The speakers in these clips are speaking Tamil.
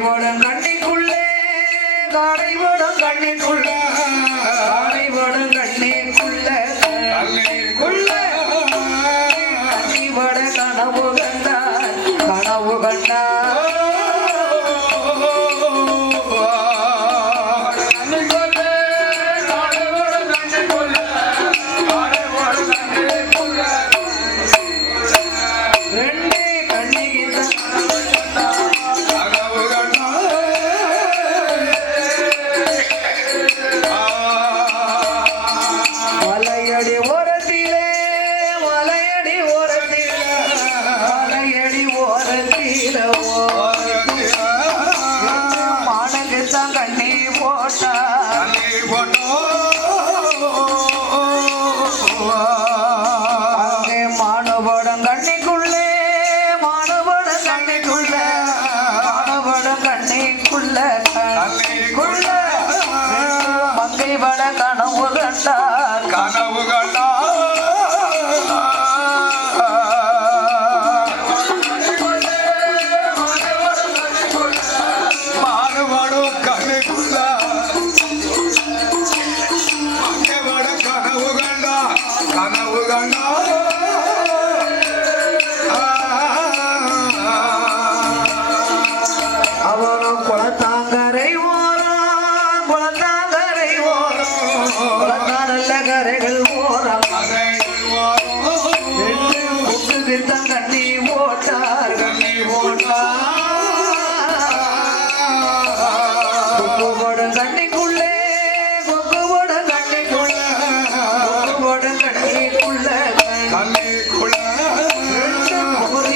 காடைபோடும் கண்ணிக்குள்ளே காடைபோடும் கண்ணிக்குள்ளே காடைபோடும் கண்ணிக்குள்ள கண்ணிபட கனவு கண்டார் கனவு கண்டார் கனவு கண்டா மாறுபாடும் கண்ணுக்குள்ள கனவு கண்டா கனவு கண்டா அவரும் குளத்தாங்கரை ஓரம் குளத்தாங்கரை ஓரம் குளத்தாரல்ல கரைகள் ஓரம் வித்தம் கண்ணி போட்டார் கண்ணி போட்டார் கொக்கு போடும் கண்ணிக்குள்ளே கொக்கு போடும் கண்ணிக்குள்ள கொக்கு போடும் கண்ணிக்குள்ள கண்ணிக்குள்ள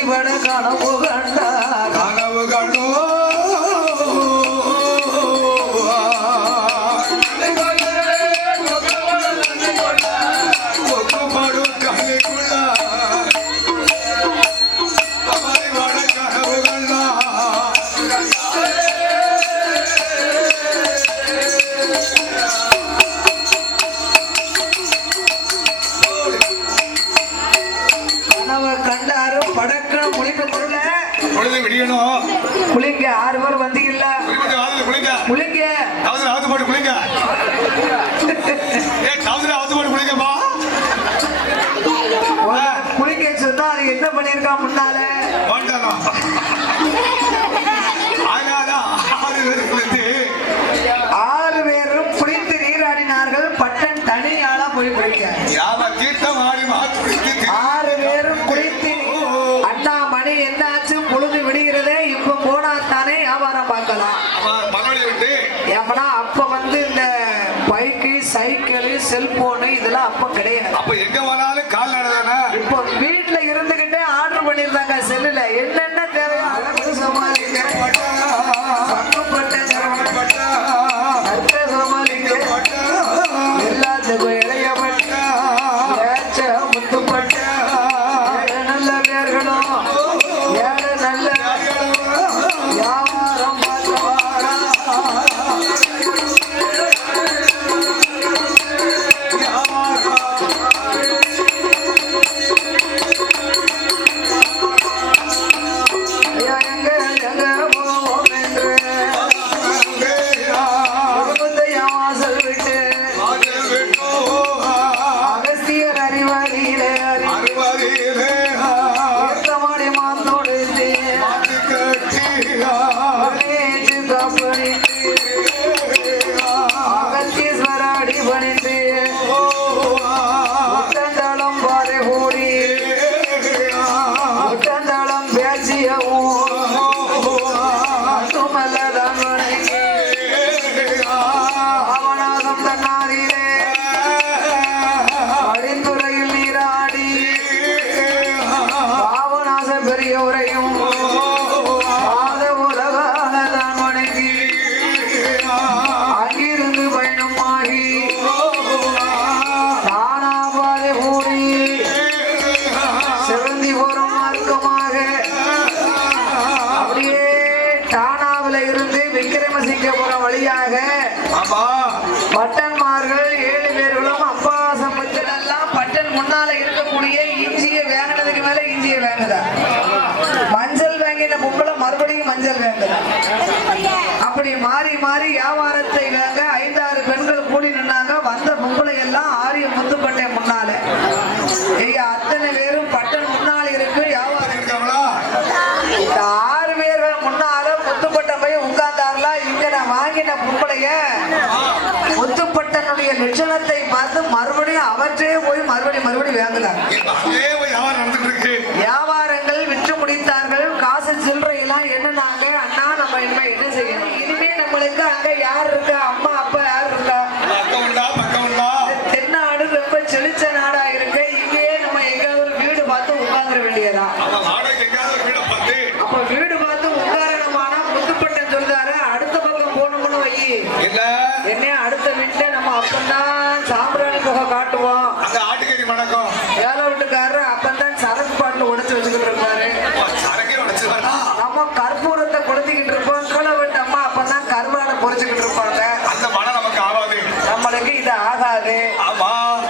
பட கனவு கண்டார் கனவு கண்டோ குளிங்க 6 பேர் வந்தீங்கல்ல குளிங்க போட்டு குளிங்க குளிக்க சொன்னா அது என்ன பண்ணிருக்கா முன்னால 6 பேரும் குளித்து நீராடினார்கள் பட்டன் தனியாளா போய் குளிக்க 6 பேரும் குளித்து அண்ணா மணி என்னாச்சு பொழுது விடுகிறதே இப்ப போனா தானே வியாபாரம் பார்க்கலாம் ஏன்னா அப்ப வந்து இந்த பைக்கு சைக்கிள் செல்போனு இதெல்லாம் அப்ப கிடையாது அப்ப எங்க வேணாலும் கால் நடதானே இப்போ வீட்டுல இருந்துகிட்டே ஆர்டர் பண்ணிருந்தாங்க செல்லுல என்னென்ன தேவையோ அளவுக்கு சமாளிக்க எல்லாத்துக்கும் இளையப்பட்ட முத்துப்பட்ட நல்ல பேர்களும் ஏழை நல்ல வியாபாரம் பட்டன்மார்கள் 7 பேர்களும் அப்பா சம்பத்தில் எல்லாம் பட்டன் முன்னால இருக்கக்கூடிய இஞ்சியை வேங்கினதுக்கு மேல இஞ்சியை வேங்குதா மஞ்சள் வாங்கின பொம்பளை மறுபடியும் மஞ்சள் வேங்குதா அப்படி மாறி மாறி வியாபாரத்தை வாங்க 5-6 பெண்கள் கூடி நின்னாங்க. வந்த பொம்பளை எல்லாம் ஆரிய முத்துப்பட்டை முன்னால அத்தனை பேரும் பட்டன் முன்னால இருக்கு. வியாபாரம் இருக்காங்களா? இந்த 6 பேர்கள் முன்னால முத்துப்பட்டம் போய் உட்கார்ந்தாருல. இங்க நான் வாங்கின பொம்பளைய முத்துப்பட்டனுடைய லட்சணத்தை பார்த்து மறுபடியும் அவற்றே போய் மறுபடியும் வாங்கலாம். வியாபாரம் நடந்துட்டு இருக்கு. வியாபாரங்கள் விற்று முடித்தார்கள். காசு சில்லறை எல்லாம் என்னன்னாங்க, அண்ணா நம்ம இனிமே என்ன செய்யணும்? இனிமே நம்மளுக்கு அங்க யார் இருக்கா? அம்மா அப்பா யார் இருக்கா? தென்னாடு ரொம்ப செழிச்ச நாடா இருக்கு. இங்கேயே நம்ம எங்காவது ஒரு வீடு பார்த்து உட்கார்ந்துட வேண்டியதா? அப்ப வீடு பார்த்து உட்காரணுமானா முத்துப்பட்டன் சொல்றாரு, அடுத்த பக்கம் போகணும்னு வை. என்ன அடுத்த வீட்டுல நம்ம அப்பந்தான் சாம்பிராணி புகை காட்டுவோம். ஆட்டுக்கறி மணக்கம். ஏழை வீட்டுக்காரரு அப்பந்தான் சரக்கு பாட்டில் உடைச்சு வச்சுக்கிட்டு இருப்பாரு. நம்ம கற்பூரத்தை கொளுத்திக்கிட்டு இருப்போம். கீழே விட்டு அம்மா அப்பதான் கருவாடை பொறிச்சுக்கிட்டு இருப்பாங்க. அந்த மனம் நமக்கு ஆகாது. நம்மளுக்கு இது ஆகாது.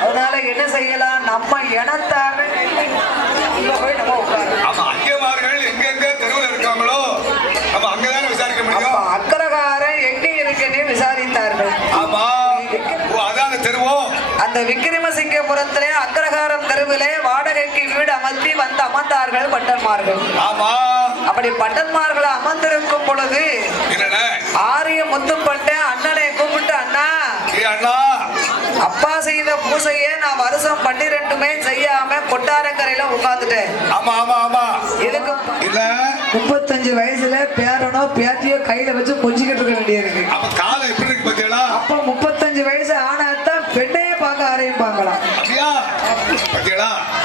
அதனால என்ன செய்யலாம்? நம்ம இனத்தாரு போய் நம்ம உட்காரு. ஐயமார்கள் எங்கெங்க தெருவில் இருக்காங்களோ நம்ம அங்கதானே விசாரிக்க முடியும். அக்கரகாரன் எங்க இருக்குன்னு விசாரித்தார்கள். ஆமா, அதான் தெருவோம். அந்த விக்கிரமசிங்கபுரத்திலே அக்கரகாரம் தெருவிலே வாடகைக்கு வீடு அமர்த்தி வந்து அமர்ந்தார்கள் பட்டன்மார்கள். ஆமா, அப்படி பட்டன்மார்கள் அமர்ந்திருக்கும் பொழுது ஆரிய முத்துப்பட்ட அண்ணனை கூப்பிட்டு, அண்ணா அப்பா செய்த பூசையே நான் வருஷம் 12மே செய்யாம கொட்டாரக்கரையில உட்கார்ந்துட்டேன். ஆமா ஆமா ஆமா. இதுக்கு இல்ல 35 வயசுல பேரனோ பேத்தியோ கையில வச்சு கொஞ்சிக்கிட்டு இருக்க வேண்டியிருக்கு. அப்ப காலம் எப்படி இருக்கு பாத்தீங்களா? அப்ப 35 வயசு ஆனாத்தான் பெண்ணையே பார்க்க ஆரம்பிப்பாங்களா?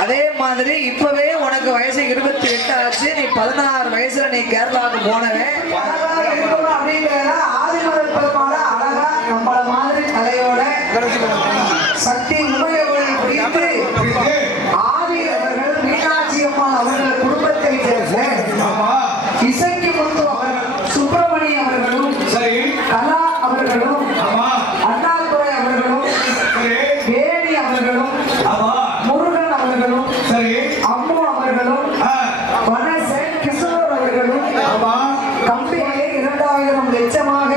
அதே மாதிரி இப்பவே உனக்கு வயசு 28 ஆச்சு. நீ 16 வயசுல நீ கேரளாவுக்கு போனவே அப்படிங்கிற ஆதிமலர் பெருமாள அழகா நம்மள மாதிரி தலையோட சக்தி உபயோகம் பிடித்து ஆதி அவர்கள் மீனாட்சி அம்மாள் அவர்கள் குடும்பத்தை சேர்ந்த இசைக்கு முத்து அவர்கள், சுப்பிரமணிய அவர்களும், கலா அவர்களும், அண்ணாதுரை அவர்களும், வேணி அவர்களும், முருகன் அவர்களும், அம்மு அவர்களும், வனசன் கிஷோர் அவர்களும் கம்பியை 2000 லட்சமாக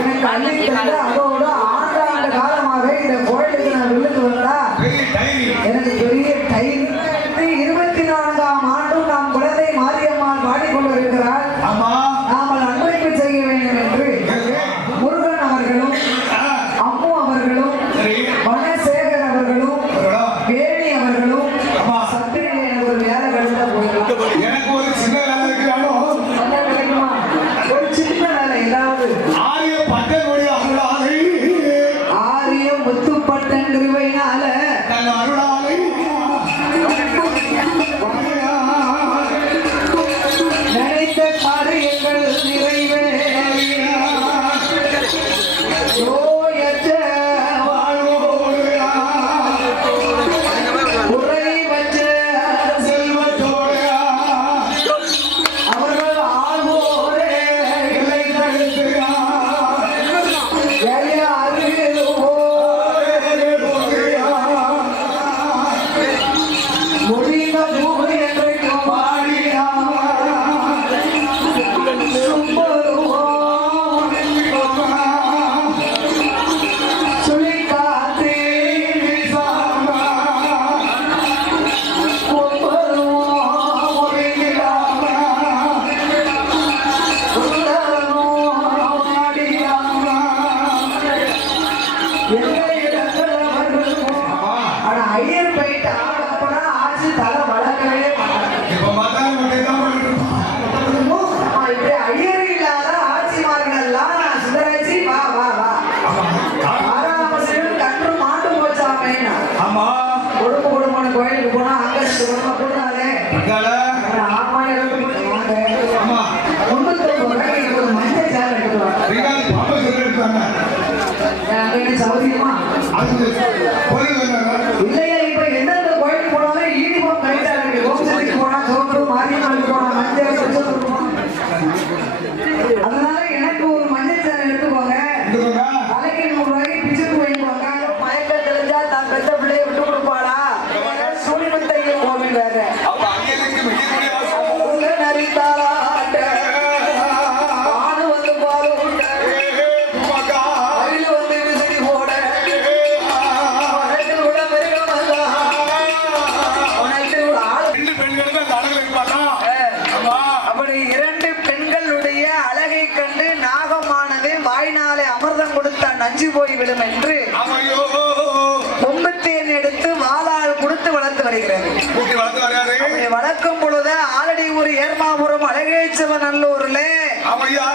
எனக்கு அள்ளித்தந்து அதோடு ஆண்டாண்டு காலமாக இந்த கோயிலுக்கு நான் விழுந்து வந்தா எனக்கு பெரிய டைரி. 24ஆம் ஆண்டும் நாம் குழந்தை மாரியம்மாள் பாடிக்கொண்டிருக்கிறார். நாமல் அன்பளிப்பு செய்ய வேண்டும் என்று முருகன் அவர்களும், அம்மு அவர்களும், வனசேகர் அவர்களும், வேணி அவர்களும் சத்திரியை எனக்கு ஒரு வேலை கிடைச்சா போயிடலாம். எனக்கு ஒரு சின்ன வேலை இருக்கிறாலும் கிடைக்குமா? ஒரு சின்ன வேலை ஏதாவது. ஆரிய பட்டனுடைய அருளாலை, ஆரிய முத்துப்பட்டன் திருவையினால தன் அருளாலை நினைத்த காரியங்கள் நிறைவேறின. நோயற்ற வாழ்வோடு குறைவற்ற செல்வத்தோடு அவர்கள் ஆள்வோரே இல்லை தடுத்து முடிந்த பூமி என்றைக்கும் சுழிக்காத்தே ஐயர் போயிட்டு ஆடப்படா ஆச்சு தலை வளர்க்கவே மாட்டாங்க. இப்ப பார்த்தா மட்டும்தான் இப்படி ஐயர் இல்லாத ஆட்சிமார்கள் எல்லாம் சுந்தராட்சி வா வா வா ஆறாமசிலும் கன்று மாட்டு போச்சாமே. ஆமா, குடும்பமான கோயிலுக்கு போனா அங்க 2 குடும்பம் கூடாது. ஆமா முன்னூத்தி ஒரு மஞ்சள் சேர் எடுத்துருவாங்க. பாப்பா சொல்லிருக்காங்க சௌரியமா அது இல்லையா? இப்ப எந்தெந்த கோயிலுக்கு போனாலும் யூனிஃபார்ம் கரெக்டா இருக்கு. ஓம்சக்திக்கு போனா சோப்பு, மாரியம்மனுக்கு போனா மஞ்சள். அதனால எனக்கு ஒரு மஞ்சள் சேர் எடுத்துக்கோங்க. தலைக்கு 100 ரூபாய்க்கு பிச்சுக்கு வாங்கிக்கோங்க. மயக்கம் தெரிஞ்சா தான் பெத்த பிள்ளைய விட்டு கொடுப்பாளா? சூழிமத்தையும் கோவில் வேற நரித்தாளாட்ட ஆடு வந்து பாரு கொடுத்தாலே அமிர்தம் கொடுத்தா நஞ்சு போய் விடும் என்று ஆமையோ கொம்புத்தேன் எடுத்து வாளால் கொடுத்து வளர்த்து வருகிறது. கூட்டி வளர்த்து வராரு. அப்படி வளர்க்கும் பொழுது ஆலடி ஒரு ஏர்மாபுரம் அழகேச்சவன் நல்லூர்ல ஆமையா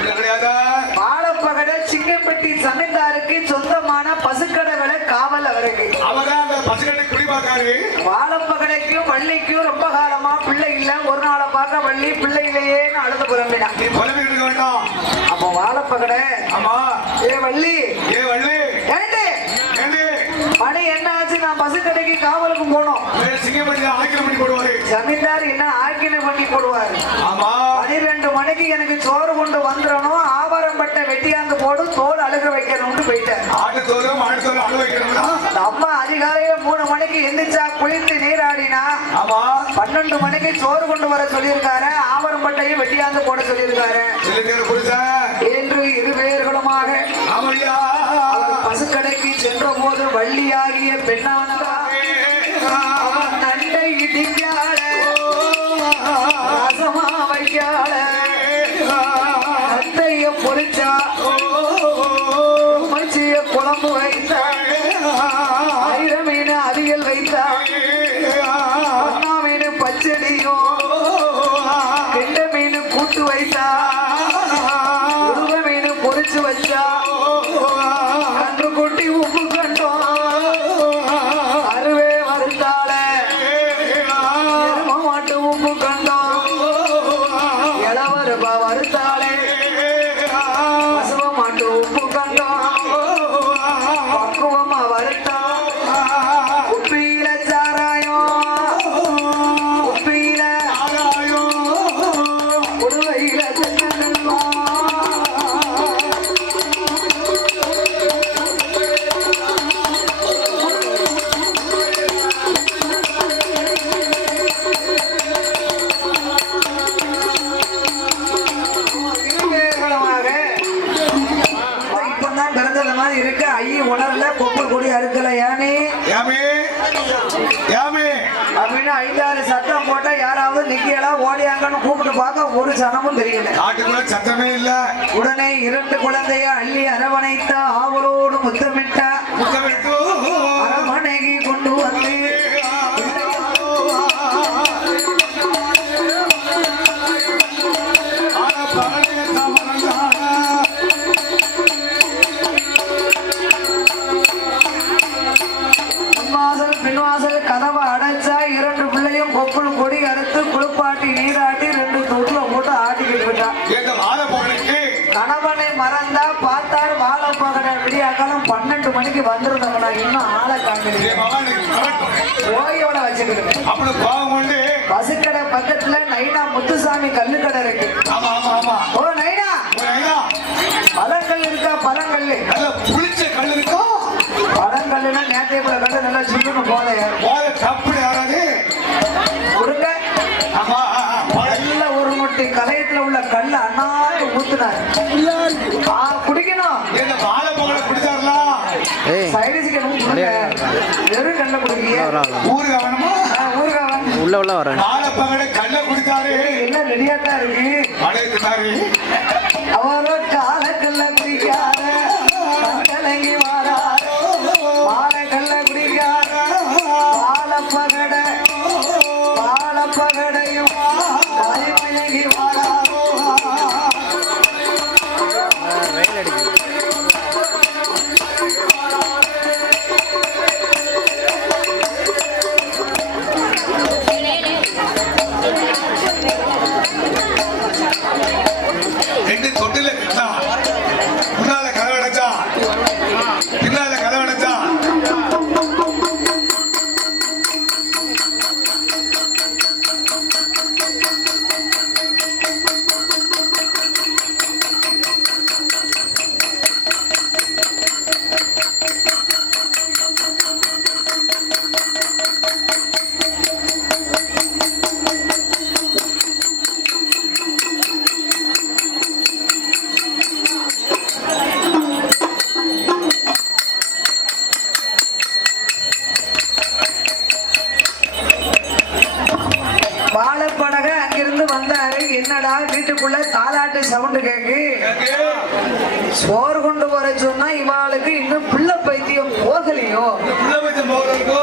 இல்ல கிடையாதா? வாழப்பகட சிங்கப்பட்டி ஜமீன்தாருக்கு சொந்தமான பசுக்கடை விலை காவல் அவருக்கு. அவதான் அந்த பசுக்கட்டை குடிபாக்காரு. வாழப்பகடைக்கும் வள்ளிக்கும் ரொம்ப காலமா பிள்ளை இல்ல. ஒரு நாளை பார்க்க வள்ளி பிள்ளை இல்லையேன்னு அழுது புலம்பினான். நீ புலம்பி இருக்க வேண்டாம். அப்போ வாழப்பகடை ஆமா ஏ வள்ளி ஏ வள்ளி ஏண்டி ஏண்டி மணி என்ன ஆச்சு? நான் பசுக்கடைக்கு காவலுக்கு போனோம். சிங்கப்பட்டி ஆக்கிரம் பண்ணி போடுவாரு. ஜமீன்தார் என்ன ஆக்கினை பண்ணி போடுவாரு. ஆமா 12 மணிக்கு எனக்கு சோறு கொண்டு வந்துடணும். ஆபரம் பட்ட வெட்டியாந்து போடு தோல் அழுக வைக்கணும்னு போயிட்டேன். ஆட்டுத்தோறும் மாட்டுத்தோறும் அழு வைக்கணும்னா அந்த அம்மா அதிகாலையில 3 மணிக்கு எந்திரிச்சா குளித்து நீராடினா. ஆமா 12 மணிக்கு சோறு கொண்டு வர சொல்லியிருக்காரு. ஆபரம் பட்டையும் வெட்டியாந்து போட சொல்லியிருக்காரு சில்லுநீர் குடிச்ச என்று இருவேர்களுமாக ஆமையா அவர் பசுக்கடைக்கு சென்ற போது வள்ளியாகிய பெண்ணானதா அவன் நண்டை இடிக்கால ரசமா வைக்கால நண்டைய பொறிச்சா மச்சிய குழம்பு வைத்தா ஐர மீன் அவியல் வைத்தா அண்ணா மீன் பச்சடியும் கெண்ட மீன் கூட்டு வைத்தா உருவ மீன் பொறிச்சு வச்சா கன்று குட்டி உப்பு கண்டோம் அருவே வருத்தாள எரும மாட்டு உப்பு கண்டோம் இளவருபா வருத்தாளே பசுவ மாட்டு உப்பு கண்டோம் பக்குவமா வருத்தா உப்பியில சாராயம் உப்பியில உருவையில இப்பதான் பிறந்தது மாதிரி இருக்கு. ஐய உணர்ல கொப்பு கொடி அறுக்கல யானே யாமே யாமே அப்படின்னு 5-6 சத்தம் போட்டா யாராவது நிக்கலாம் ஓடியாங்கன்னு கூப்பிட்டு பார்க்க ஒரு சனமும் தெரியல. காட்டுக்குள்ள சத்தமே இல்ல. உடனே 2 குழந்தைய அள்ளி அரவணைத்த ஆவலோடு முத்தமிட்ட முத்தமிட்டு அரவணைக்கு கொண்டு வந்து முன்வாசல் பின்வாசல் கதவை அடைச்சா 2 பிள்ளையும் கொப்புள் கொடி அறுத்து குளிப்பாட்டி நீராட்டி 2 தொட்டில போட்டு ஆட்டிக்கிட்டு விட்டா. எங்க வாழப்பவனுக்கு கணவனை மறந்தா பார்த்தார் வாழப்பகட விடியாக்காலம் 12 மணிக்கு வந்திருந்தவனா இன்னும் ஆளை காண்கிறீங்க. என் மகனுக்கு கரெக்ட். ஓயோட வச்சுக்கிட்டு அப்படி கோபம் கொண்டு பசுக்கடை பக்கத்துல நைனா முத்துசாமி கல்லுக்கடை இருக்கு. ஆமா ஆமா ஆமா ஓ நைனா ஐயா, பழங்கள் இருக்கா? பழங்கள் நல்ல புளிச்ச கல் இருக்கா? பழங்கள்னா நேத்தியப்பழ கல்லு நல்லா சில்லுன்னு போதைய போத தப்பு யாராவது கொடுங்க. ஆமா நல்ல ஒரு முட்டி கலையத்துல உள்ள கல்லு அண்ணாந்து ஊத்துனாரு. குடிக்கணும். எங்க வாழப்பவனை குடிச்சாரலா சைடிஸுக்கு கொடுங்க. வெறும் கல்ல குடிக்கீங்க. ஊருக்கு அவனமா ஊருக்காவன் உள்ள உள்ள வரேன். வாழப்பவனை கல்ல குடிச்சாரு. எல்லாம் ரெடியா தான் இருக்கு. அழைத்துட்டாரு. அவரோ காலக்கல்ல குடிக்காத கலங்கி வாராரு. வாழக்கல்ல குடிக்காத வாழப்பகடையும் மயங்கி வாராரோ. வெயில் அடிக்குது. ரெண்டு தொட்டில கட்டா முன்னால கதவை அடைச்சா பின்னால கதவை அடைச்சா வாழப்படக அங்கிருந்து வந்தாரு. என்னடா வீட்டுக்குள்ள தாலாட்டு சவுண்டு கேக்கு. சோறு கொண்டு வர சொன்னா இவாளுக்கு இன்னும் பிள்ளை பைத்தியம் போகலையோ உள்ள வச்சு போகிறதுக்கோ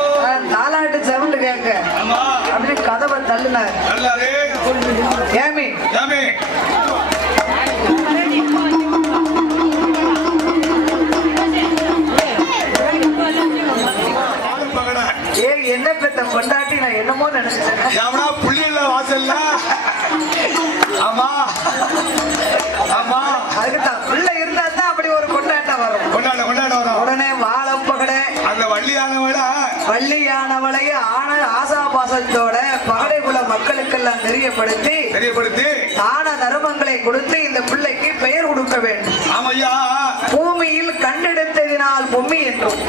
தாலாட்டு சவுண்டு கேட்க ஆமா அப்படி கதவை தள்ளுனார் நல்லாரே ஏமி ஏமே ஏ என்ன பெத்த கொண்டாட்டி நான் என்னமோ நினைச்சேன் எவனா புள்ளி இல்ல வாசல்ல ஆமா ஆமா அதுக்கு தான் பிள்ளை இருந்தா தான் அப்படி ஒரு கொண்டாட்டம் வரும் கொண்டாட கொண்டாட வரும் உடனே வாழப்பகடை அந்த வள்ளியானவட பள்ளியானவளைய ஆசா பாசத்தோட பகடைக்குள்ள மக்களுக்கெல்லாம் தெரியப்படுத்தி தான தர்மங்களை கொடுத்து இந்த பிள்ளைக்கு பெயர் கொடுக்க வேண்டும். ஆமையா பூமியில் கண்டெடுத்ததினால் பொம்மி என்றும்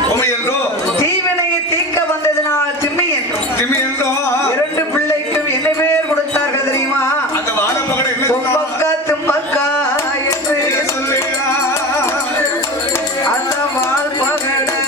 தீவினையை தீர்க்க வந்ததினால் திம்மி என்றும் இரண்டு பிள்ளைக்கும் என்ன பெயர் கொடுத்தார்கள் தெரியுமா? அந்த வாழப்பகடை தும்பக்கா தும்பக்கா என்று அந்த வாழ்பகடை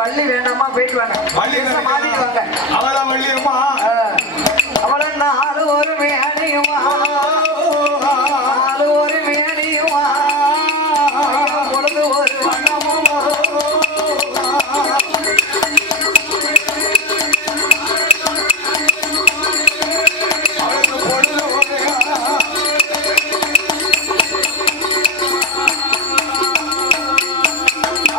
வள்ளி வேண்டாமா போயிட்டு வாங்க மாத்திட்டு வாங்க அவளா வள்ளியம்மா அவள நாலு ஒரு மேனியுமா நாலு ஒரு மேனியுமா பொழுது ஒரு வண்ணமும்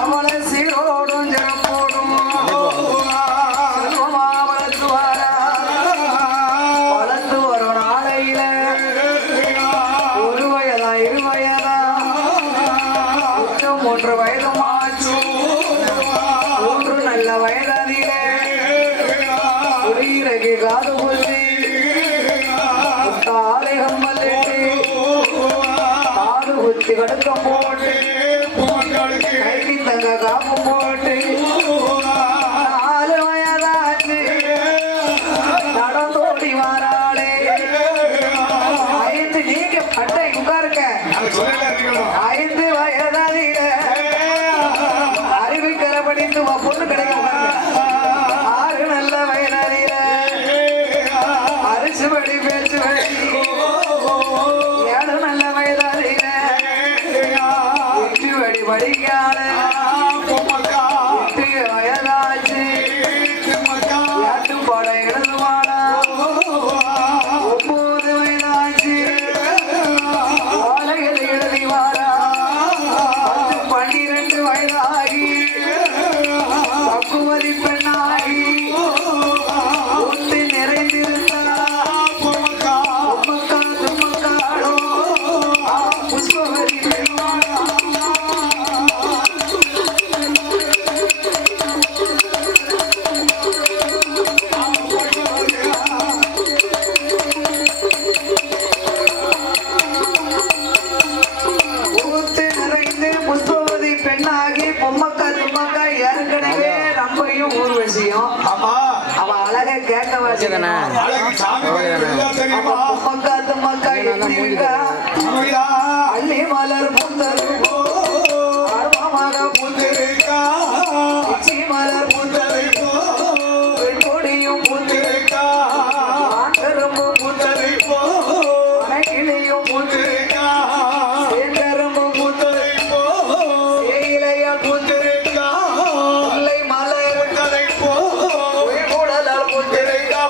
அவளை சீரோடும் ஜனப்போடும் வளர்ந்து வரும் நாளையில ஒரு வயதா இரு வயதா இன்னும் 3 வயதும் ஆச்சு. 3 நல்ல வயதாதிலே குடியிறகு காது கொள்ளி காலை கம்மலிட்டு காது குத்தி கடுக்கம் போட்டு கைக்கு தங்க காப்பு போட்டு 4 வயதாச்சு நடந்தோடி வாராளே 5 நீங்க பட்டை உட்காருங்க 5 வயதாதில அறிவிக்கிற படித்து பொண்ணு கிடைக்கும் 6 நல்ல வயதாதில அரிசி படி பேச்சு படி 7 நல்ல வயதாதில எட்டு படி படிக்கால 8 வயதாச்சு ஏட்டு பாட எழுதுவாடா 9 வயதாச்சு ஓலைகள் எழுதி வாரா 12 வயதாகி பக்குவதி பெண்ணாகி ஒட்டு நிறைந்திருந்தா தும்மக்காடோ புஷ்பவதி பெண்வாடா ஊத்து நிறைந்து புஷ்பவதி பெண்ணாகி பொம்மக்கா தும்மக்கா ஏற்கனவே நம்மையும் ஊர்வசியும் ஆமா அவ அழகை கேட்க வச்சுக்கணா அழகு சாமி தெரியுமா பொம்மக்கா தும்மக்கா எப்படி இருக்கா ஆமையா அள்ளி மலர் புத்தருக்கோ ஆர்வமாக புத்திருக்கா உச்சி மலர் புத்தருக்கோ கொடியும் புத்திருக்கா ஆட்டரும்பு புத்தருக்கோ அணைகிளியும் புத்திருக்கா சேந்தரும்பு புத்தருக்கோ சேயிலையால் புத்திருக்கா முல்லை மலர் புத்தருக்கோ உயிர்குடலால் புத்திருக்கா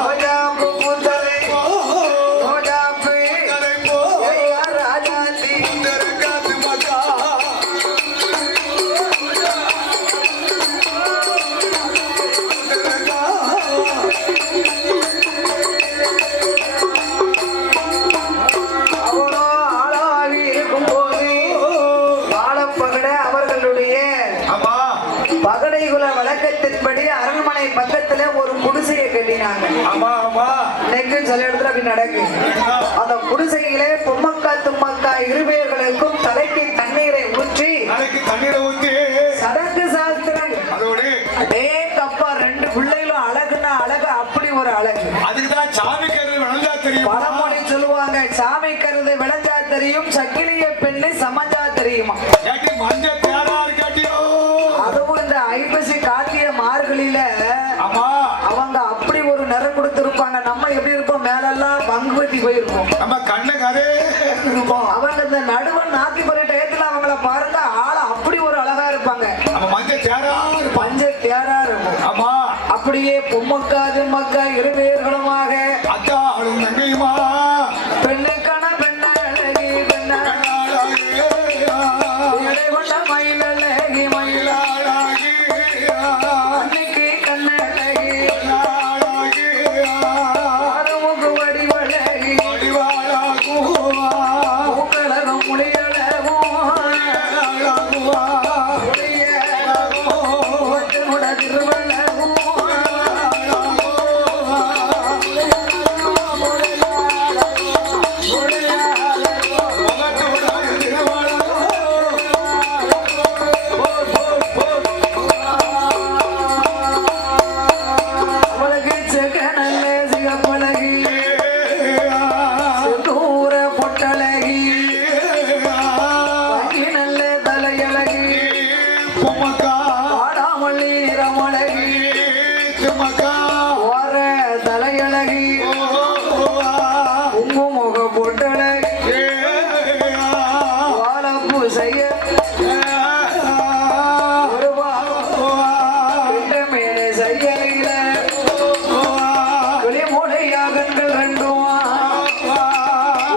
ரோஜாப்பு புத்தருக்கோ ரோஜாப்பு ராஜாத்தி பகடைகுல வழக்கத்தின்படி அரண்மனை பக்கத்துல ஒரு குடிசையை கட்டினாங்க. ஆமா ஆமா இன்னைக்கு சில இடத்துல அப்படி நடக்கு. அந்த குடிசையிலே பொம்மக்கா தும்மக்கா இருவேர்களுக்கும் தலைக்கு தண்ணீரை ஊற்றி சடங்கு சாஸ்திரம் அதே தப்பா 2 பிள்ளைகளும் அழகுன்னா அழகு அப்படி ஒரு அழகு. அதுக்குதான் சாமி கருது விளந்தா தெரியும். பழமொழி சொல்லுவாங்க, சாமி கருது விளஞ்சா தெரியும், சக்கிலிய பெண்ணு சமஞ்சா தெரியுமா. மஞ்சள் தேரா இருக்காட்டியோ அதுவும் இந்த ஐப்பசி கார்த்திகை மார்கழியில அவங்க அப்படி ஒரு நிறம் கொடுத்திருப்பாங்க. நம்ம எப்படி இருப்போம், மேலெல்லாம் பங்குவத்தி போயிருப்போம், நம்ம கண்ணு கதே இருப்போம். அவங்க இந்த நடுவன் நாத்தி போற டயத்துல அவங்கள பாருங்க, ஆள அப்படி ஒரு அழகா இருப்பாங்க. மஞ்சள் தேரா மஞ்சள் தேரா இருக்கும். ஆமா அப்படியே பொம்மக்கா தும்மக்கா இருவேர்களுமாக அத்தாளும் தங்கையுமா பெண்ணுக்கான பெண்ணா அழகி பெண்ணா எடை கொண்ட மயில் அழகி மயிலாழகி அன்னைக்கு கண்ணழகி ஆறுமுக வடிவழகி மூக்கழகும் முடியழகும் திருவள்ளகும் அவளுக்கு செக்க நல்ல சிகப்பழகி செந்தூர பொட்டழகி வங்கி நல்ல தலையழகி பாடாமல்லி ரமழகி ஓர தலையழகி குங்குமுக பொட்டழகி வாழப்பூ செய்ய செய்யல மொழியாகங்கள் ரெண்டும்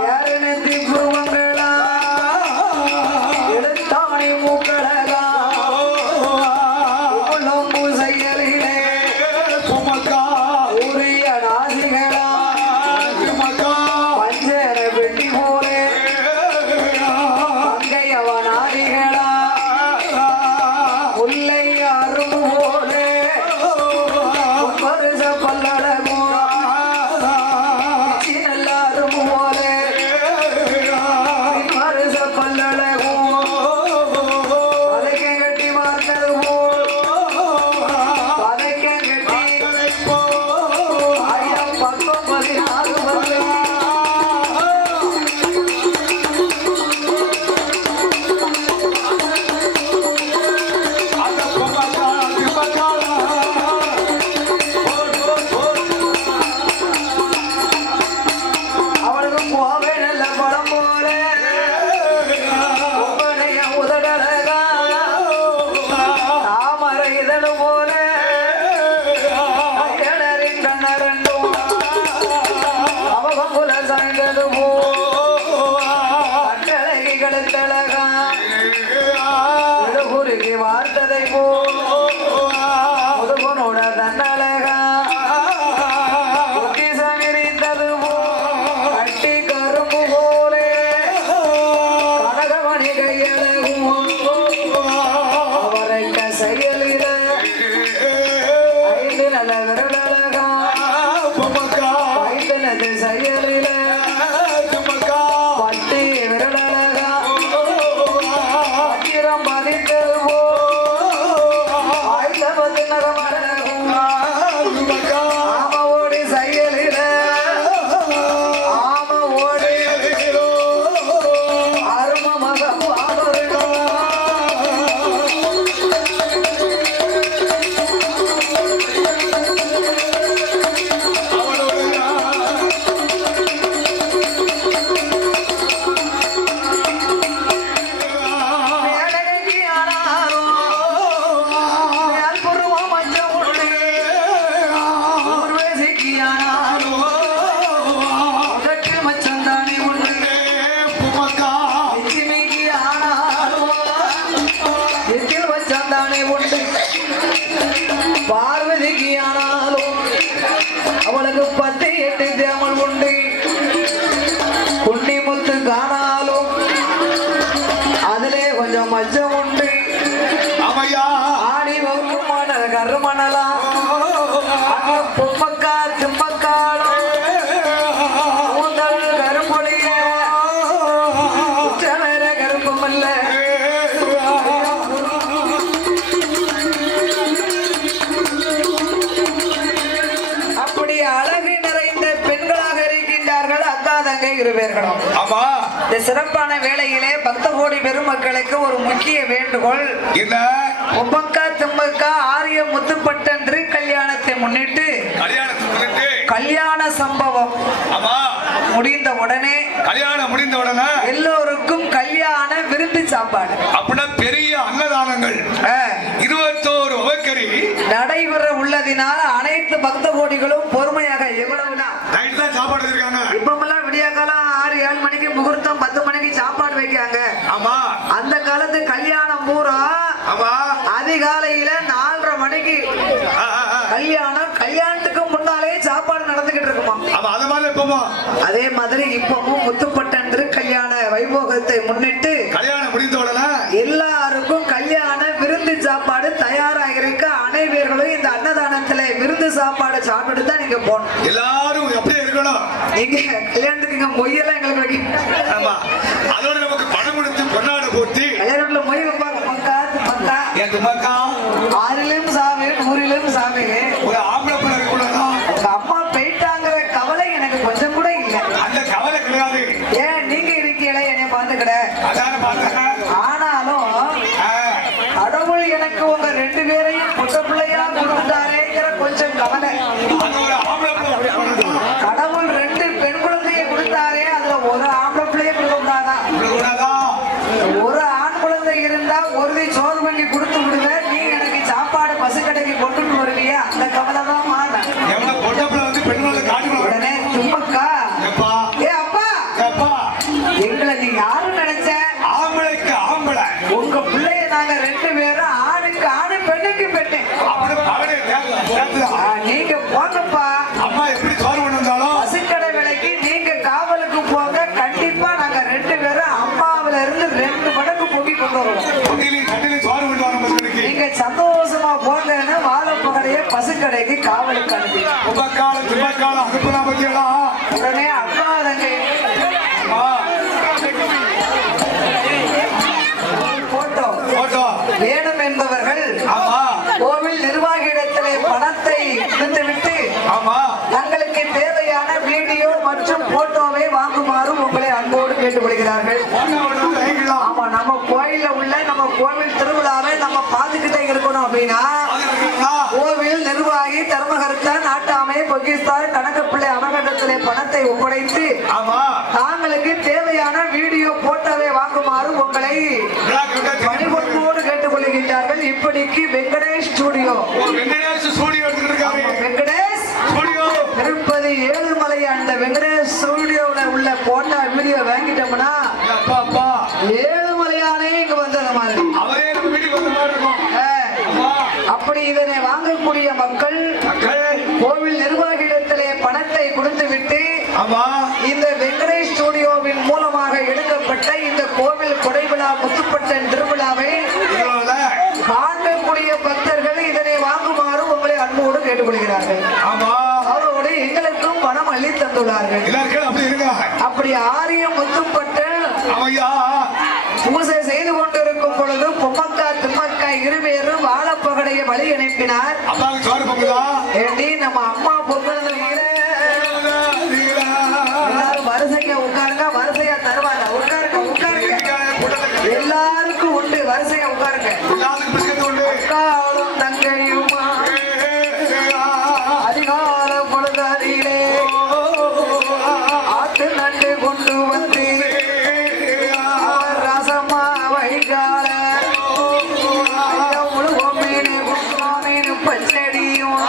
யாருநெத்தி புருவங்களா எழுத்தாணி மூக்கழகா உளம்பு செய்யலிலே உரிய நாசிகளா பஞ்சர வெட்டி போலே மங்கையவ நாடிகளா முல்லை அரும்பு போலே வருஷ பல்லடகும் நல்ல அரும்பு போலே வருஷ பல்லடகும் பதைக்க கட்டி வார்த்தது போல் பதைக்க கட்டி 1000 பக்கம் 16 வருஷம் அவளுக்கு போவே நல்ல படம் போல உங்களுடைய உதடழகா தாமரை இதழு போல கிணறின் கண்ணரண்டும் அவகுல சாய்ந்தது போ கட்டழகி கழுத்தழகா விழுகுருகி வார்த்ததை போ முதுகுனோட தன்னழகா சமிரித்தது போ கட்டி கரும்பு போலே கனகமணி கையழகும் அவரை செயலில 5 நல்ல விரலழகா வைத்தனது செயலில பட்டி விரலழகா பத்திரம் பதித்தது போ ஆயுத பத்து நகமழகும் ஆம ஓடி செயலில ஆம ஓடி அரும மகம் ஆபரணம் மேடகைக்கு ஆனாலும் மேல் புருவம் மஞ்சள் உண்டு ஊர்வசிக்கு ஆனாலும் உதட்டு மச்சம் தானே உண்டு லட்சுமிக்கு ஆனாலும் எத்தில் மச்சம் தானே உண்டு பார்வதிக்கு ஆனாலும் அவளுக்கு 10 8 தேமல் உண்டு குண்டி முத்து காணாலும் அதிலே கொஞ்சம் மச்சம் உண்டு அமையா ஆடி நறுமணலா அந்த பொம்மக்கா திம்மக்காலும் கூந்தல் கரும்பொழிய வேற கருப்பம் இல்ல அப்படி அழகு நிறைந்த பெண்களாக இருக்கின்றார்கள் அக்கா தங்கை இருவேர்களும். ஆமா இந்த சிறப்பான வேளையிலே பக்த கோடி பெருமக்களுக்கு ஒரு முக்கிய வேண்டுகோள். என்ன பொம்மக்கா திம்மக்கா ஆரிய முத்துப்பட்டன்று கல்யாணத்தை முன்னிட்டு கல்யாணத்துக்கு கல்யாண சம்பவம் ஆமா முடிந்த உடனே கல்யாணம் முடிந்த உடனே எல்லோருக்கும் கல்யாண விருந்து சாப்பாடு அப்படின்னா பெரிய அன்னதானங்கள் 21 உபக்கரி நடைபெற உள்ளதினால் அனைத்து பக்த கோடிகளும் பொறுமையாக எவ்வளவுதான் நைட் தான் சாப்பாடு இருக்காங்க. இப்பமெல்லாம் விடிய காலம் 6-7 மணிக்கு முகூர்த்தம் 10 மணிக்கு சாப்பாடு வைக்காங்க. ஆமா அந்த காலத்து கல்யாணம் பூரா ஆமா அதிகாலையில 4:30 மணிக்கு கல்யாணத்துக்கு முன்னாலே சாப்பாடு நடந்துகிட்டு இருக்குமா. ஆமா அத மாதிரி இப்போமா அதே மாதிரி இப்பவும் முத்துப்பட்டன்று கல்யாண வைபோகத்தை முன்னிட்டு கல்யாணம் முடிந்த உடனே எல்லாருக்கும் கல்யாண விருந்து சாப்பாடு தயாராக இருக்க அனைவர்களும் இந்த அன்னதானத்துல விருந்து சாப்பாடு சாப்பிட்டு தான் நீங்க போகணும். எல்லாரும் அப்படியே இருக்கணும். நீங்க கல்யாணத்துக்கு இங்க மொய்யெல்லாம் எங்களுக்கு வைக்க ஆமா அதோட நமக்கு பணம் கொடுத்து பொன்னாடு போட்டி கல்யாணத்துல மொய் வைப்பாங்க. பக்கா பக்கா என் துமாக்கா 6லும் சாமி 100லும் சாமி. ஒரு ஆம்பளை பிள்ளை இருக்கக்கூடாதா? உங்க அம்மா போயிட்டாங்கிற கவலை எனக்கு கொஞ்சம் கூட இல்லை. அந்த கவலை கிடையாது. ஏன் நீங்க இருக்கீங்களே என்னை பார்த்துக்கிட. அதான பார்த்தேன். ஆனாலும் கடவுள் எனக்கு உங்க 2 பேரையும் பொட்ட பிள்ளையா கொடுத்தாரேங்கிற கொஞ்சம் கவலை. அது ஒரு ஆம்பளை பிள்ளை கடவுள் 2 பெண் குழந்தையை கொடுத்தாரே அதுல ஒரு ஆம்பளை பிள்ளையை கொடுக்க கூடாதா? ஒரு ஆண் குழந்தை இருந்தா ஒரு சோறு வாங்கி கொடுத்து விடுங்க. நீ எனக்கு சாப்பாடு பசுக்கடைக்கு கொண்டுட்டு வருவியே அந்த கவலை தான் மாட்டேன். எவ்வளவு பொட்ட பிள்ளை வந்து பெண் குழந்தை காட்டி உடனே தும்பக்கா எப்பா ஏ அப்பா எப்பா எங்களை நீ யாரும் நினைச்ச? ஆம்பளைக்கு ஆம்பளை உங்க பிள்ளைய நாங்க 2 பேரும் ஆணுக்கு ஆணு பெண்ணுக்கு பெண்ணு. அப்படி பகலே நீங்க போங்கப்பா. அம்மா எப்படி சோறு கொண்டு வந்தாலும் பசுக்கடை விலைக்கு நீங்க காவலுக்கு போங்க. கண்டிப்பா நாங்க 2 பேரும் அம்மாவில இருந்து 2 மடங்கு பொங்கி கொண்டு வருவோம். கண்டிலே சோறு கொண்டு வர பசங்களுக்கு நீங்க சந்தோஷமா போங்கன்னு வாழைப்பகடையே பசுக்கடைக்கு காவலுக்கு அனுப்பி உபக்காலம் துபக்காலம் அனுப்புனா பத்தியெல்லாம் உடனே அக்கா தங்கை போட்டோ போட்டோ வேணும் என்பவர்கள் ஆமா கோவில் நிர்வாகியிடத்திலே பணத்தை கொடுத்துவிட்டு ஆமா தங்களுக்கு தேவையான வீடியோ மற்றும் போட்டோவை வாங்குமாறு உங்களை அன்போடு கேட்டுக்கொள்கிறார்கள். ஆமா நம்ம கோயில்ல உள்ள நம்ம கோவில் திருவிழாவை நம்ம பார்த்துக்கிட்டே இருக்கணும் அப்படின்னா கோவில் நிர்வாகி தர்மகர்த்தா நாட்டாமை பொக்கிஸ்தார் கணக்குப்பிள்ளை அமர்கட்டத்திலே பணத்தை ஒப்படைத்து தாங்களுக்கு தேவையான வீடியோ போட்டோவை வாங்குமாறு உங்களை பணிபொறுப்போடு கேட்டுக்கொள்கின்றார்கள். இப்படிக்கு வெங்கடேஷ் ஸ்டுடியோ வெங்கடேஷ் திருப்பதி ஏழுமலை அந்த வெங்கடேஷ் ஸ்டுடியோல உள்ள போட்டோ வீடியோ வாங்கிட்டோம்னா ஏழுமலையானே இங்க வந்தது மாதிரி. அப்படி இதனை வாங்கக்கூடிய மக்கள் கோவில் நிர்வாகியிடத்திலே பணத்தை கொடுத்து விட்டு இந்த வெங்கடேஷ் ஸ்டுடியோவின் மூலமாக எடுக்கப்பட்ட இந்த கோவில் கொடைவிழா முத்துப்பட்டன் திருவிழாவை காணக்கூடிய பக்தர்கள் இதனை வாங்குமாறு உங்களை அன்போடு கேட்டுக்கொள்கிறார்கள். அவரோடு எங்களுக்கும் பணம் அள்ளி தந்துள்ளார்கள். அப்படி ஆரிய முத்துப்பட்டன் பூசை செய்து கொண்டிருக்கும் பொழுது பொம்மக்கா திம்மக்கா இருவேரும் வாழைப்பகடைய வழி அனுப்பினார். ஏண்டி நம்ம அம்மா பொங்கல் வரிசையா உட்காருங்க, வரிசையா தருவாங்க. உட்காருங்க உட்காருங்க எல்லாருக்கும் உண்டு. வரிசையா உட்காருங்க. அக்காவும் தங்கையுமா அதிகார பொழுதாதிலே ஆட்டு நண்டு கொண்டு வந்து ரசமா வைகால முழுவ மீன் பச்சடியும்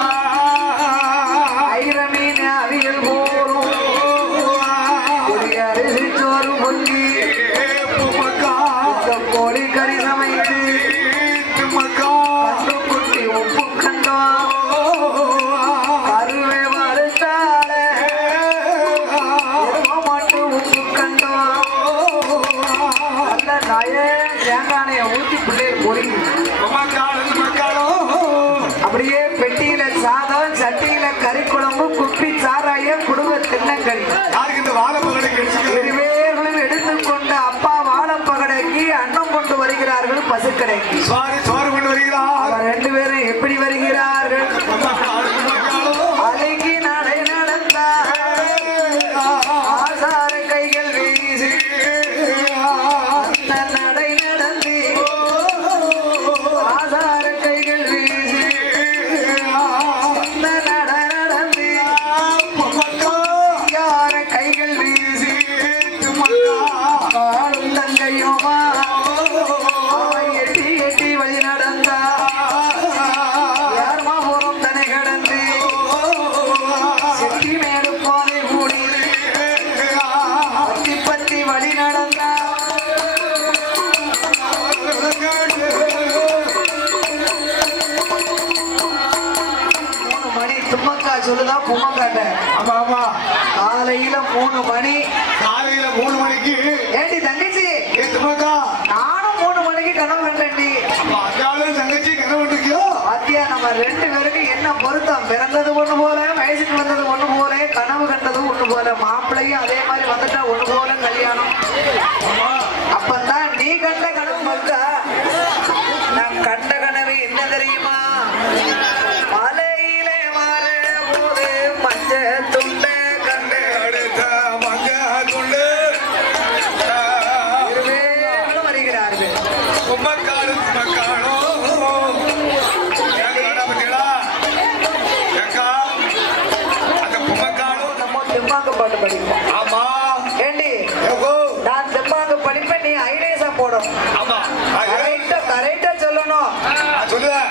அப்படியே பெட்டியில சாதம், சட்டியில கறி குழம்பு, குப்பி சாராயம், குடும்ப தின்னங்கறி. யாருக்கு இந்த வாழைப்பழம் கிடைச்சிருக்கு? இருவேர்களும் எடுத்துக்கொண்ட அப்பா வாழைப்பகடைக்கு அன்னம் கொண்டு வருகிறார்கள் பசுக்கடைக்கு. சோறு கொண்டு வருகிறார். அவர் 2 பேரும் எப்படி வருகிறார்கள்? அழகி நடை நடந்தார், ஆசார கைகள் வீசி அந்த நடை நடந்து, ஆசார கைகள் வீசி அந்த நட நடந்து, யார கைகள் வீசி காலும் தங்கையுமா அவன் எட்டி எட்டி வழி நடந்தா, யார்மாபுரம் தனை கடந்து செட்டி மேடு பாதை கூடி பத்தி பத்தி வழி நடந்தா. 3 மணி தும்மக்கா சொல்லுதா பொம்மக்காட்ட. ஆமா ஆமா, காலையில 3 மணி. காலையில 3 மணிக்கு. ஏண்டி தங்கச்சி, துமக்கா, நானும் 3 மணிக்கு கனவு கண்டேன்டி. அக்காலும் தங்கச்சி கனவு இருக்கியோ? பாத்தியா, நம்ம 2 பேருக்கு என்ன பொருத்தம்? பிறந்தது ஒண்ணு போல, வயசுக்கு வந்தது ஒண்ணு போல, கனவு கண்டது ஒண்ணு போல, மாப்பிள்ளையும் அதே மாதிரி வந்துட்டா ஒண்ணு போல கல்யாணம். அப்பந்தான் நீ கண்ட கனவு மக்கா. நான் கண்ட கனவு என்ன தெரியுமா? மலையிலே மாற போது மஞ்ச துண்ட கண்டு அடுத்த மங்க துண்டு. இருவேர்களும் வருகிறார்கள். கும்பக்காடு கும்பக்காடோ. கேக்குறாடா பத்தியடா? கேக்கா? அந்த கும்பக்காடும் நம்ம தெம்மாங்க பாட்டு படிப்போம். ஆமா. ஏண்டி, ஏகோ. நான் தெம்மாங்க படிப்பேன், நீ ஐரேசா போடும். ஆமா. கரெக்டா சொல்லணும். சொல்லுவேன்.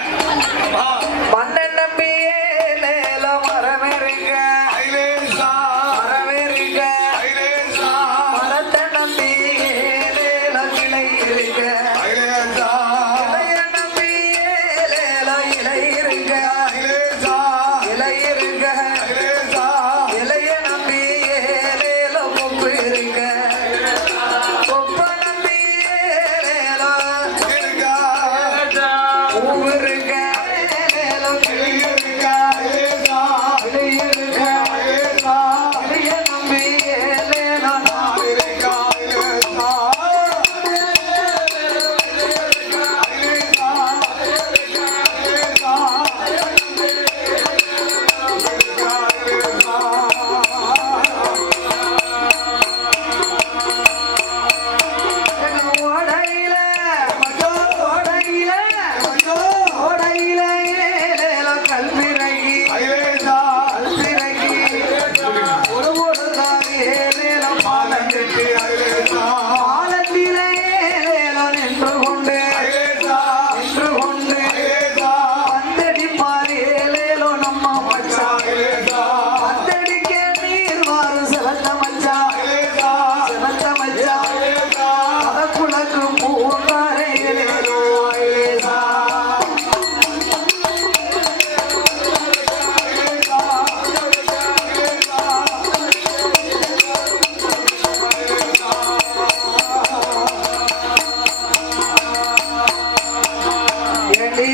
ஆமா. மண்ணன் நம்பியே லேல மரமேறிங்க, ஐலேசா. மரமேறிங்க, ஐலேசா. மரத்தை நம்பியே லேல கிளை இருங்க, ஐலேசா. இளைய நம்பியே லேல இலை இருங்க, ஐலேசா. இலை இருங்க, ஐலேசா. இளைய நம்பியே லேல கொப்பு இருங்க, கொப்ப நம்பியே லேல இருக்கா. பூவு இருங்க, லேல கிளை இருக்கா. ஐலேசா. கிளை இருங்க, ஐலேசா. இளைய நம்பியே லேல நாடு இருக்கா. ஐலேசா. ஐலேசா. ஐலேசா. ஓடையில ஓடையில ஓடையில லேல கல்விறங்கி ஐலேசா. கல்விறங்கி ஒரு தாரி லேல பாலங்கட்டி ஐலேசா. பாலத்திலே லேல நின்று கொண்டு ஐலேசா. நின்று கொண்டு ஐலேசா. பந்தடி பாரி லேலோ நம்ம மச்சான், ஐலேசா. பந்தடிக்க நீர் மாறு செவத்த மச்சான், ஐலேசா. செவத்த மச்சான் ஐலேசா. அதக்குளக்கு பூந்தாரே லேலோ ஐலேசா. ஏண்டி,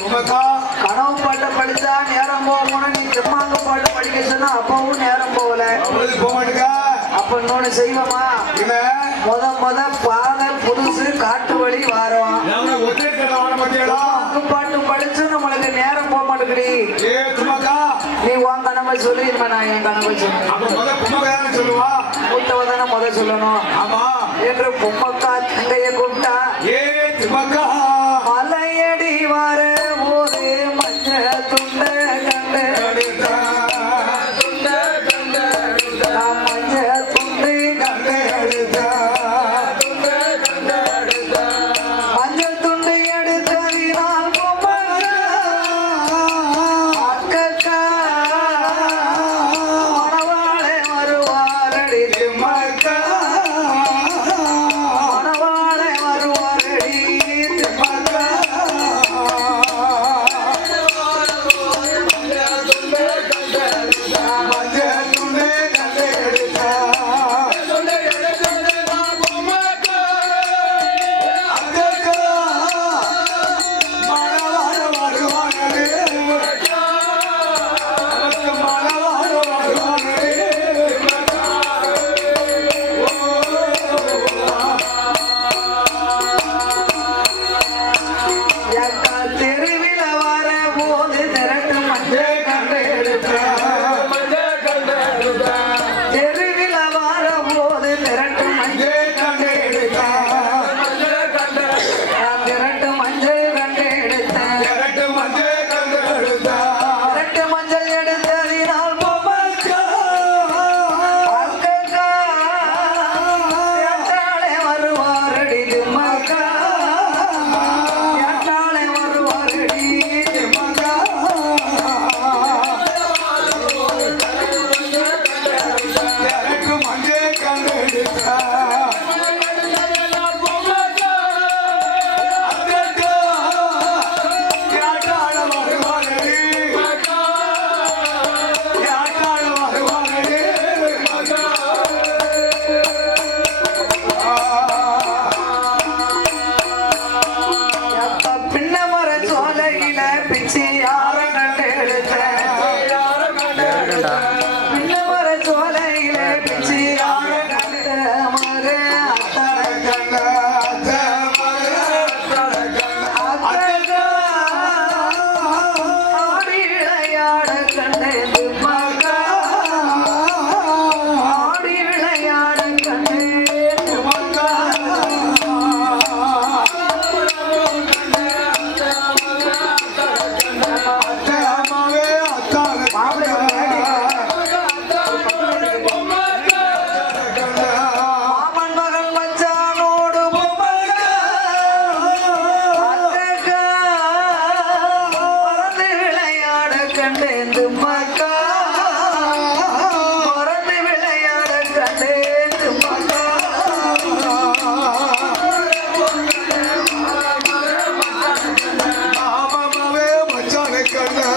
கும்பக்கா. கனவு பாட்டை படிச்சா நேரம் போகணும், நீ தெம்மாங்க பாட்டு படிக்க சொன்னா அப்பவும் நேரம் போகல. பொழுது போக மாட்டேங்க. அப்ப இன்னொன்னு செய்வோமா? இல்ல. முத பாதை புதுசு காட்டு வழி வாரம். ஒரே கடை வாழ மாட்டியாடா? தெம்மாங்கு பாட்டு படிச்சு நம்மளுக்கு நேரம் போக மாட்டேங்குது. ஏ கும்பக்கா. நீ உன் கனவை சொல்லி, இனிமே நான் என் கனவை சொல்லுவேன். அப்ப முத கும்பக்காரன்னு சொல்லுவா. மூத்தவ தானே முத சொல்லணும் ஆமா. என்று பொம்மக்கா தங்கைய கூப்பிட்டா. ஏ கும்பக்கா. மலையடி வர போது மஞ்ச துண்ட கண்டு நான் மஞ்ச துண்டு கண்டு மஞ்சள் துண்டு எடுத்ததினால் பொம்மக்கா அக்கக்கா மணவாளே வருவாரடி, கும்பக்கா. மணவாளே வருவாரடி. கண்டேன் மக்கா பிறந்து விளையாட கண்டேன் மக்கா ஆமாமாவே மச்சானை கண்டா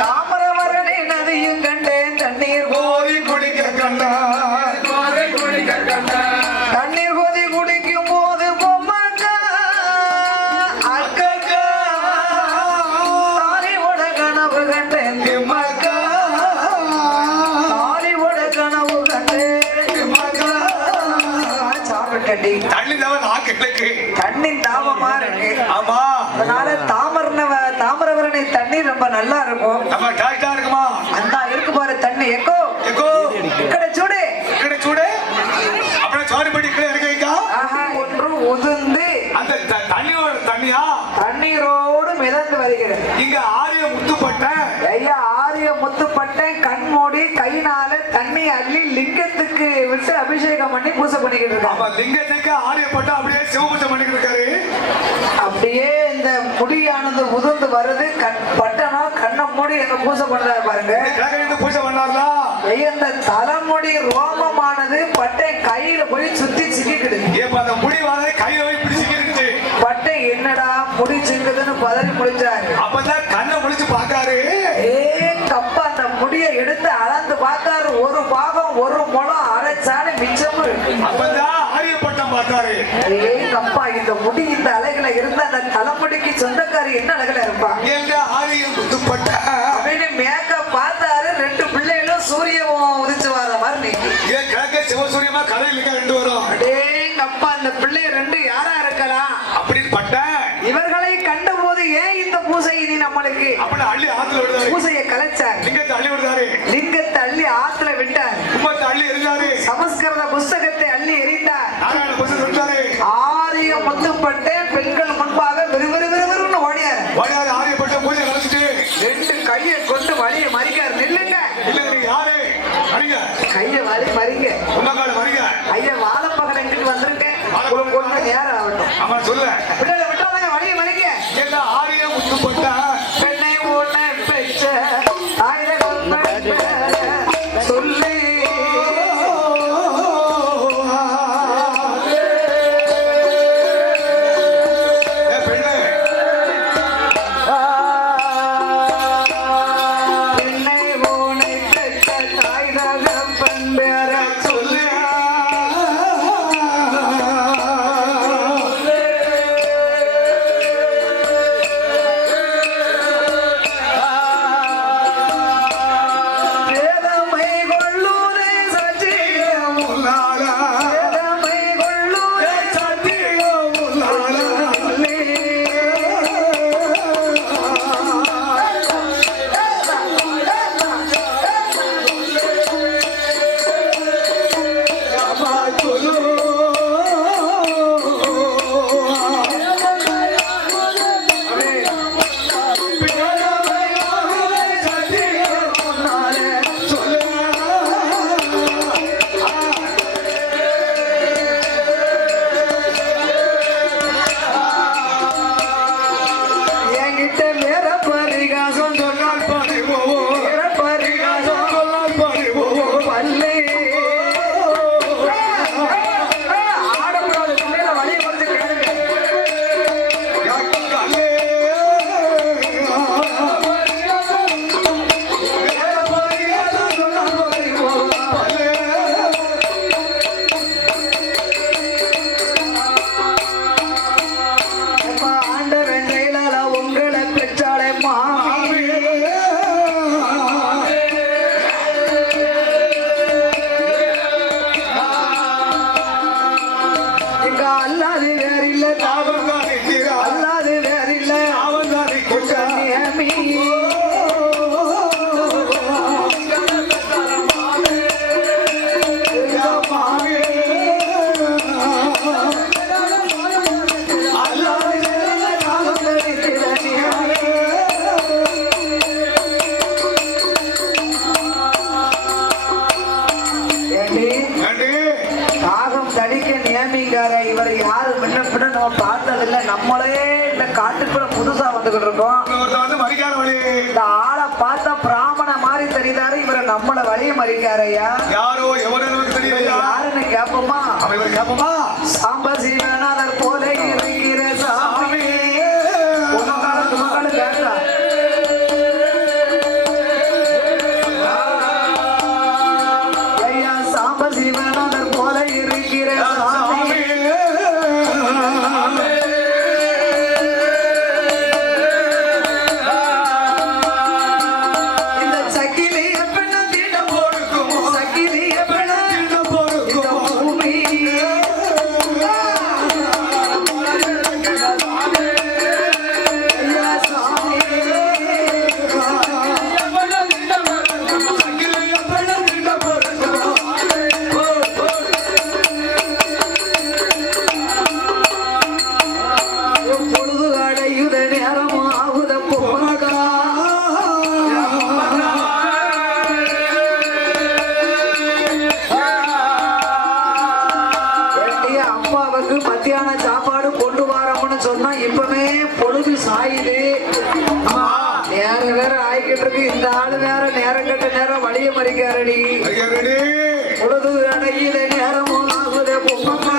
தாமரவரணி நதியும் கண்டேன் தண்ணீர் கோரி குடிக்க கண்டா தண்ணீர் கொதி குடிக்கும் போது பொம்மக்கா அக்கா தாலியோட கனவு கண்டேன் மக்கா தாலியோட கனவு கண்டேன் சாப்பிட்டடி தண்ணி தவன் ஆக்கிட்டு தண்ணி தாபமா இருக்கு ஆமா அதனால தாமரவரணி தண்ணி ரொம்ப நல்லா இருக்கும் நம்ம டாக்டா இருக்குமா அந்த இருக்கு பாரு தண்ணி எக்கோ எக்கோ ఇక్కడ చూడే ఇక్కడ చూడే అప్పుడు చోరుపడి ఇక్కడ ఇరగైకా ஆஹா ஒன்று உதிர்ந்து அந்த தண்ணியோட தண்ணியா தண்ணீரோடு மிதந்து வருகிறது இங்க ஆரிய முத்துப்பட்ட ஐயா ஆரிய முத்துப்பட்ட கண்மூடி கையினால தண்ணி அள்ளி லிங்கத்துக்கு விட்டு அபிஷேகம் பண்ணி பூசை பண்ணிக்கிட்டு ஆமா இருக்காங்க லிங்கத்துக்கு ஆரியப்பட்ட அப்படியே சிவபூஜை பண்ணிக்கிட்டு இருக்காரு அப்படியே இந்த முடியானது உதிர்ந்து வருது பட்டனா கண்ணை மூடி எங்க பூசை பண்றாரு பாருங்க கிழக்கு பூஜை பண்ணார்ல ஐயா இந்த தலைமுடி ரோமமானது பட்டை கையில போய் சுத்தி சிக்கிக்கிடுது இப்ப அந்த முடிவான கையில போய் பிடிச்சிக்கிட்டு பட்டை என்னடா முடி சிங்குதுன்னு பதறி முடிச்சாரு அப்பதான் கண்ணை முடிச்சு பாக்காரு கப்பா அந்த முடியை எடுத்து அளந்து பார்த்தாரு ஒரு பாகம் ஒரு முளம் அரைச்சாடு மிச்சமும் இருக்கு அப்பதான் ஆரியப்பட்டம் பார்த்தாரு கப்பா இந்த முடி இந்த அலைகளை இருந்த அந்த தலைமுடிக்கு சொந்தக்காரி என்ன அழகுல இருப்பா எங்க ஆரிய முத்துப்பட்ட அப்படின்னு மேக்கப் பார்த்தாரு ரெண்டு பிள்ளைகளும் சூரியன் உதிச்சு வர மாதிரி நீங்க ஏன் கிழக்க சிவசூரியமா கதையிலுக்கா ரெண்டு வரும் கப்பா அந்த பிள்ளை ரெண்டு யாரா இருக்கலாம் அப்படின்னு பட்ட இவர்களை கண்ட போது ஏன் இந்த பூசை இனி நம்மளுக்கு அப்படி அள்ளி ஆத்துல விடுறாரு பூசையை கலைச்சார் லிங்கத்தை அள்ளி விடுறாரு லிங்கத்தை அள்ளி ஆத்துல விட்டார் கும்பத்தை அள்ளி எரிஞ்சாரு சமஸ்கிருத புஸ்தகத்தை அள்ளி எறிந்தார் நாராயண புத்தகம் விட்டாரு ஆரிய முத்துப்பட்டு பெண்கள் முன்பாக விறுவிறுன்னு ஓடியார் வழியாக ஆரியப்பட்ட பூஜை நடந்துட்டு ரெண்டு கையை கொண்டு வழிய மறிக்கார் நில்லுங்க இல்ல நீங்க யாரு வரீங்க கையை வழி மறிங்க உன்னக்கால வரீங்க ஐயா வாழைப்பகல் எங்கிட்டு வந்திருக்கேன் உங்களுக்கு ஒண்ணு நேரம் ஆகட்டும் ஆமா சொல்ல விட்டாத விட்டாத வழிய மறிங்க எங்க ஆரிய முத்துப்பட்ட பெண்ணை ஓட்ட பெற்ற ஆயிரம் சொல்லி காகம் தடிக்க நியமிங்கார இவரை யாரு முன்ன பின்ன நம்ம பார்த்ததில்லை. நம்மளே இந்த காட்டுக்குள்ள புதுசா வந்துகிட்டு இருக்கோம். ஒருத்தன் வந்து மறிக்காத வழி. இந்த ஆளை பார்த்தா பிராமண மாதிரி தெரியுதாரு. இவரை நம்மள வழிய மறிக்காரையா? யாரோ எவனு நமக்கு தெரியலையா? யாருன்னு கேப்போமா? அவன் இவரை கேட்போமா? சாம்ப சீவனாதர் போல இருக்கிற சாமி உமக்கால கேட்கலாம். ஐயா சாம்ப சீவனாதர் போல இருக்கிற சாமி இந்த சக்கிலிய பெண்ண தீண்ட போடுக்கும் சக்கிலிய பெண்ண தீண்ட போடுக்கும் பூமி ஐயா சாமி சக்கிலிய பெண்ண தீண்ட போடுக்கும் பொழுது அடையுத நேரம் ஆகுத பொம்மகா அப்பாவுக்கு மத்தியான சாப்பாடு கொண்டு வரோம்னு சொன்னா இப்பவே பொழுது சாயுது. நேரம் வேற ஆயிக்கிட்டு இருக்கு. இந்த ஆளு வேற நேரம் கட்ட நேரம் வழிய மறிக்காரடி. மறிக்காதடி. பொழுது அடையுத நேரமும் ஆகுத பொம்மகா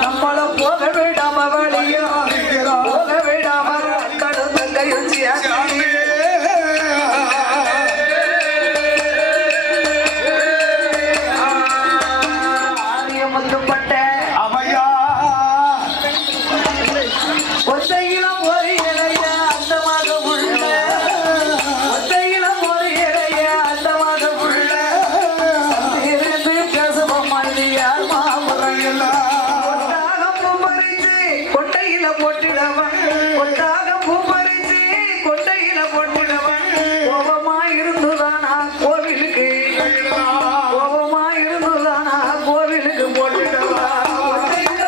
நம்மள போக விடாம வழியா போக விடாம கடந்த கையொச்சியா ஆரியமுத்துப்பட்ட அவையா. ஒத்தையிலும் ஒரு இலைய அந்தமாக உள்ள ஒத்தையிலும் ஒரு இலைய அந்தமாக உள்ள இருந்து பேசுவோம் மல்லியார் மாமுறையில் கொட்டாக பூ பறிச்சு கொட்டையில போட்டிடவன் கொட்டாக பூ பறிச்சு கொட்டையில போட்டிடவன் கோபமா இருந்துதானா கோவிலுக்கு கோபமா இருந்துதானா கோவிலுக்கு போட்டிடவா கொட்டையில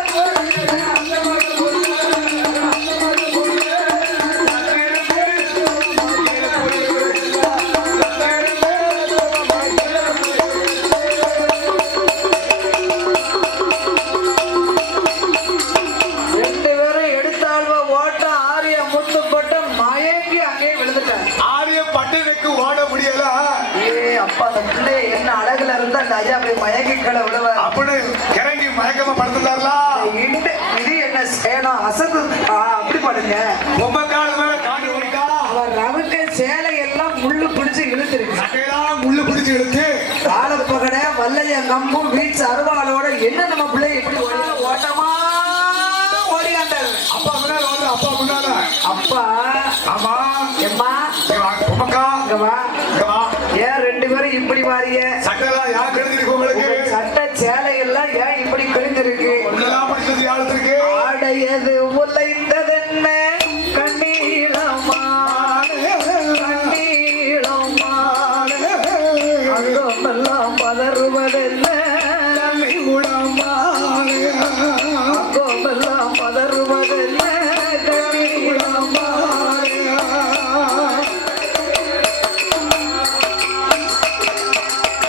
ரெண்டு பேரும் எடுத்தாழ்வ ஓட்ட ஆரிய முத்துப்பட்ட மயங்கி அங்கே விழுந்துட்டான். ஆரிய பட்டனுக்கு ஓட முடியல. அப்பா அந்த பிள்ளை என்ன அழகுல இருந்தா அந்த ஐயா அப்படி மயங்கி கீழே விழுவார். அப்படி இறங்கி மயக்கமா படுத்துட்டார்களா? இது என்ன சேனம் அசந்து அப்படி பாடுங்க. பொம்மக்கால மேல காண்டு ஓடிட்டா. அவர் ரவுக்க சேலை எல்லாம் முள்ளு பிடிச்சு இழுத்துருக்கு. சட்டையெல்லாம் முள்ளு பிடிச்சு இழுத்து காலப்பகட வல்லைய கம்பும் வீச்சு அருவாளோட என்ன நம்ம பிள்ளை எப்படி ஓட்டமா ஓடியாண்டாரு. அப்பா முன்னால வந்து அப்பா முன்னால. அப்பா ஆமா. எம்மா இங்க வா, பொம்மக்கா இங்க வா. இங்க வா. ஏன் ரெண்டு பேரும் இப்படி மாறிய? சட்டையெல்லாம் யார் கெடுத்திருக்கு உங்களுக்கு? சட்ட சேலை எல்லாம் ஏன் இப்படி கிழிஞ்சிருக்கு? உள்ளெல்லாம் படிச்சது யாருக்கு? ஆடையது உலைந்ததென்ன கண்ணீளமா கண்ணீளமா அங்கமெல்லாம் பதறுவதென்ன அங்கமெல்லாம் பதறுவதென்ன கண்ணீளமா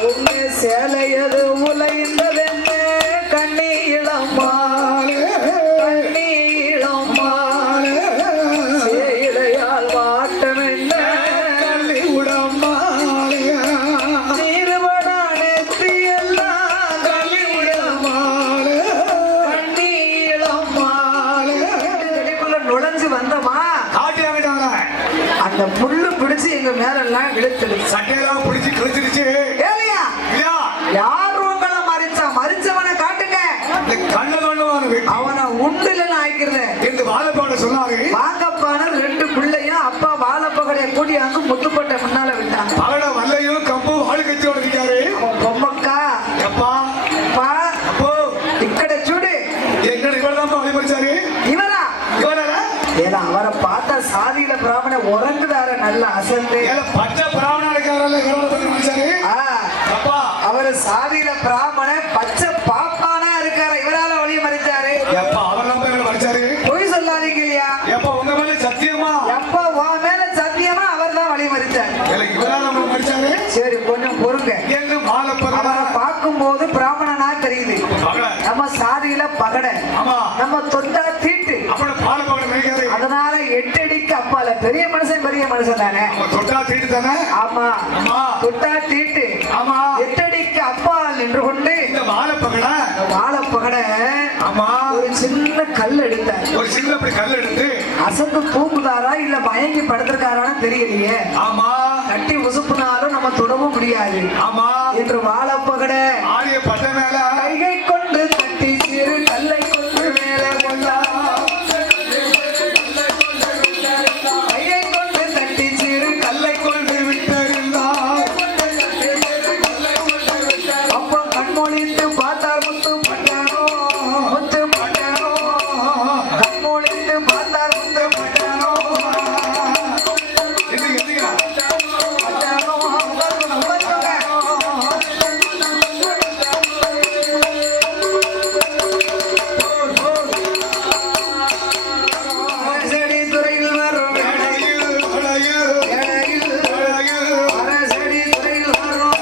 உண்மை சேலையது உலைந்ததென்ன கண்ணீளமா கண்ணீளமா சேலையால் வாட்டம் என்ன நீருவடா நெத்தியெல்லாம் கண்ணீளமா கண்ணீளமா செடிக்குள்ள நுழைஞ்சு வந்தமா காட்டி வாங்கிட்டாங்க. அந்த முள்ளு பிடிச்சு எங்க மேலெல்லாம் இழுத்துடுச்சு. சட்டையெல்லாம் பிடிச்சு கிழிச்சிருச்சு. ஏலியா இல்லையா? யார் உங்களை மறிச்சா? மறிச்சவனை காட்டுங்க. இந்த கண்ணு கண்ணுவான வெட்டி அவனை உண்டுலன்னு ஆய்க்கிறது. என்று வாழப்பாட சொன்னாரு. வாங்கப்பான ரெண்டு பிள்ளையும் அப்பா வாழப்பகடைய கூடியாந்து முத்துப்பட்ட முன்னால விட்டான். பகட வல்லையும் கம்பு வாழு கட்சியோட இருக்காரு. அவன் பொம்மக்கா எப்பா அப்பா அப்போ இக்கட சூடு எங்க இவர்தான் வழிபடிச்சாரு. இவரா இவரால ஏன்னா அவரை பார்த்தா சாதியில பிராமண உறங்குதார நல்ல அசந்து. பச்சை பிராமணா இருக்காரல்ல இவரோட பத்தி முடிச்சாரு. அப்பா அவரு சாதியில பிராமண பச்சை பாப்பானா இருக்காரு. இவரால வழி மறிச்சாரு. எப்பா அவர் தான் படிச்சாரு. பொய் சொல்லாதீங்க இல்லையா? எப்பா உங்க மேல சத்தியமா? எப்ப உன் மேல சத்தியமா அவர் அடித்தார். இவரால் நம்ம மடிச்சாரு சரி கொஞ்சம் பொறுங்க. என்று மாலப்பகட அவரை பார்க்கும்போது பிராமணனா தெரியுது. பகட நம்ம சாதியில பகட, ஆமா நம்ம தொண்டா தீட்டு. அப்படி மாலப்பகட நினைக்காது அதனால 8 அடிக்கு அப்பால பெரிய மனுஷன் தானே. அவன் தொட்டா தீட்டு தானே. ஆமா ஆமா தொட்டா தீட்டு. ஆமா 8 அடிக்கு அப்பால் நின்று கொண்டு இந்த மாலப்பகட வாழைப்பகட ஆமா ஒரு சின்ன கல் எடுத்தார். ஒரு சின்ன அப்படி கல் எடுத்து அசந்து தூங்குதாரா இல்ல மயங்கி படுத்திருக்காரான்னு தெரியலையே. ஆமா கட்டி உசுப்புனாலும் நம்ம தொடவும் முடியாது ஆமா என்று வாழைப்பகட ஆரிய பட்ட மேல கைகை கொண்டு கட்டி சிறு கல்லை கொண்டு மேலே கொண்டார். கையை கொண்டு தட்டி சிறு கல்லை கொண்டு விட்டறிந்தார் அப்போ கண்மொழித்து பார்த்தார் முத்து பட்டானோ கண்மொழித்து பார்த்தார் முத்து பட்டானோ அரசடி துறையில் வரும் அரசடி துறையில் வரும்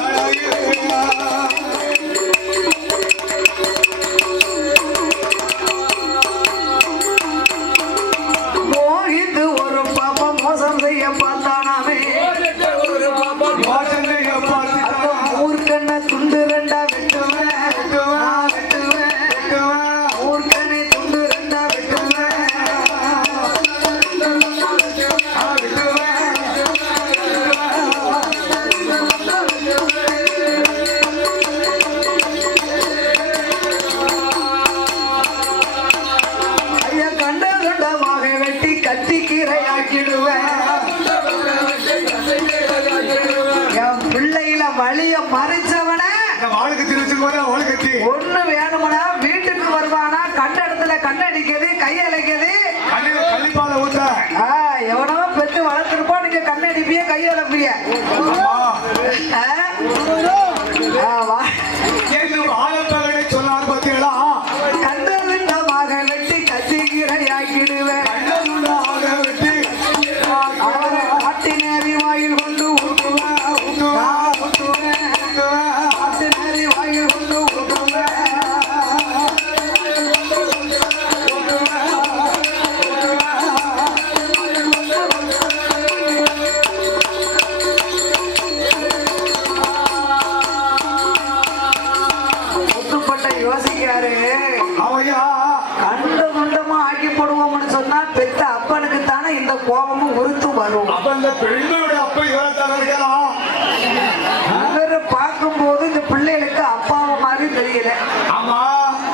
மோகித்து ஒரு பாப்பம் மோசம் செய்ய பார்த்தானாமே. ஊர்க்கண்ண துண்டு ரெண்டா வெட்டுவேன் ஊர்க்கண்ணை துண்டு ரெண்டா வெட்டுவேன். ஐயா கண்ட கண்டமாக வெட்டி கத்தி கீரையாக்கிடுவேன். என் பிள்ளையில வழிய மறைச்சவன வாழ்க்கை வச்சுக்கோங்க வாழ்க்கை ஒண்ணு வேணும்னா வீட்டுக்கு வருவானா கண்ட இடத்துல கண்ணடிக்கிறது கையழைக்கிறது. கள்ளிப்பால ஊத்த எவனோ பெற்று வளர்த்துருப்போம். நீங்க கண்ணடிப்பிய கையழைப்பிய ஆலப்பகடை சொன்னார் பார்த்தீங்களா கண்ட விண்டமாக வெட்டி கத்தி கீரையாக்கிடுவேன். வெட்டி அவரை ஆட்டி நேரி வாயில் கொண்டு ஊட்டுவேன் ஆட்டி நேரி வாயில் கொண்டு ஊட்டுவேன். முத்துப்பட்ட யோசிக்காரு. அவையா கண்ட குண்டமா ஆக்கி போடுவோம்னு சொன்னா பெத்த அப்பனுக்கு தானே இந்த கோபமும் உறுத்தும் வரும். அப்ப இந்த பெண்களுடைய அப்ப இவரத்தான் இருக்கலாம் இவரை பார்க்கும்போது இந்த பிள்ளைகளுக்கு அப்பாவை மாதிரி தெரியல. ஆமா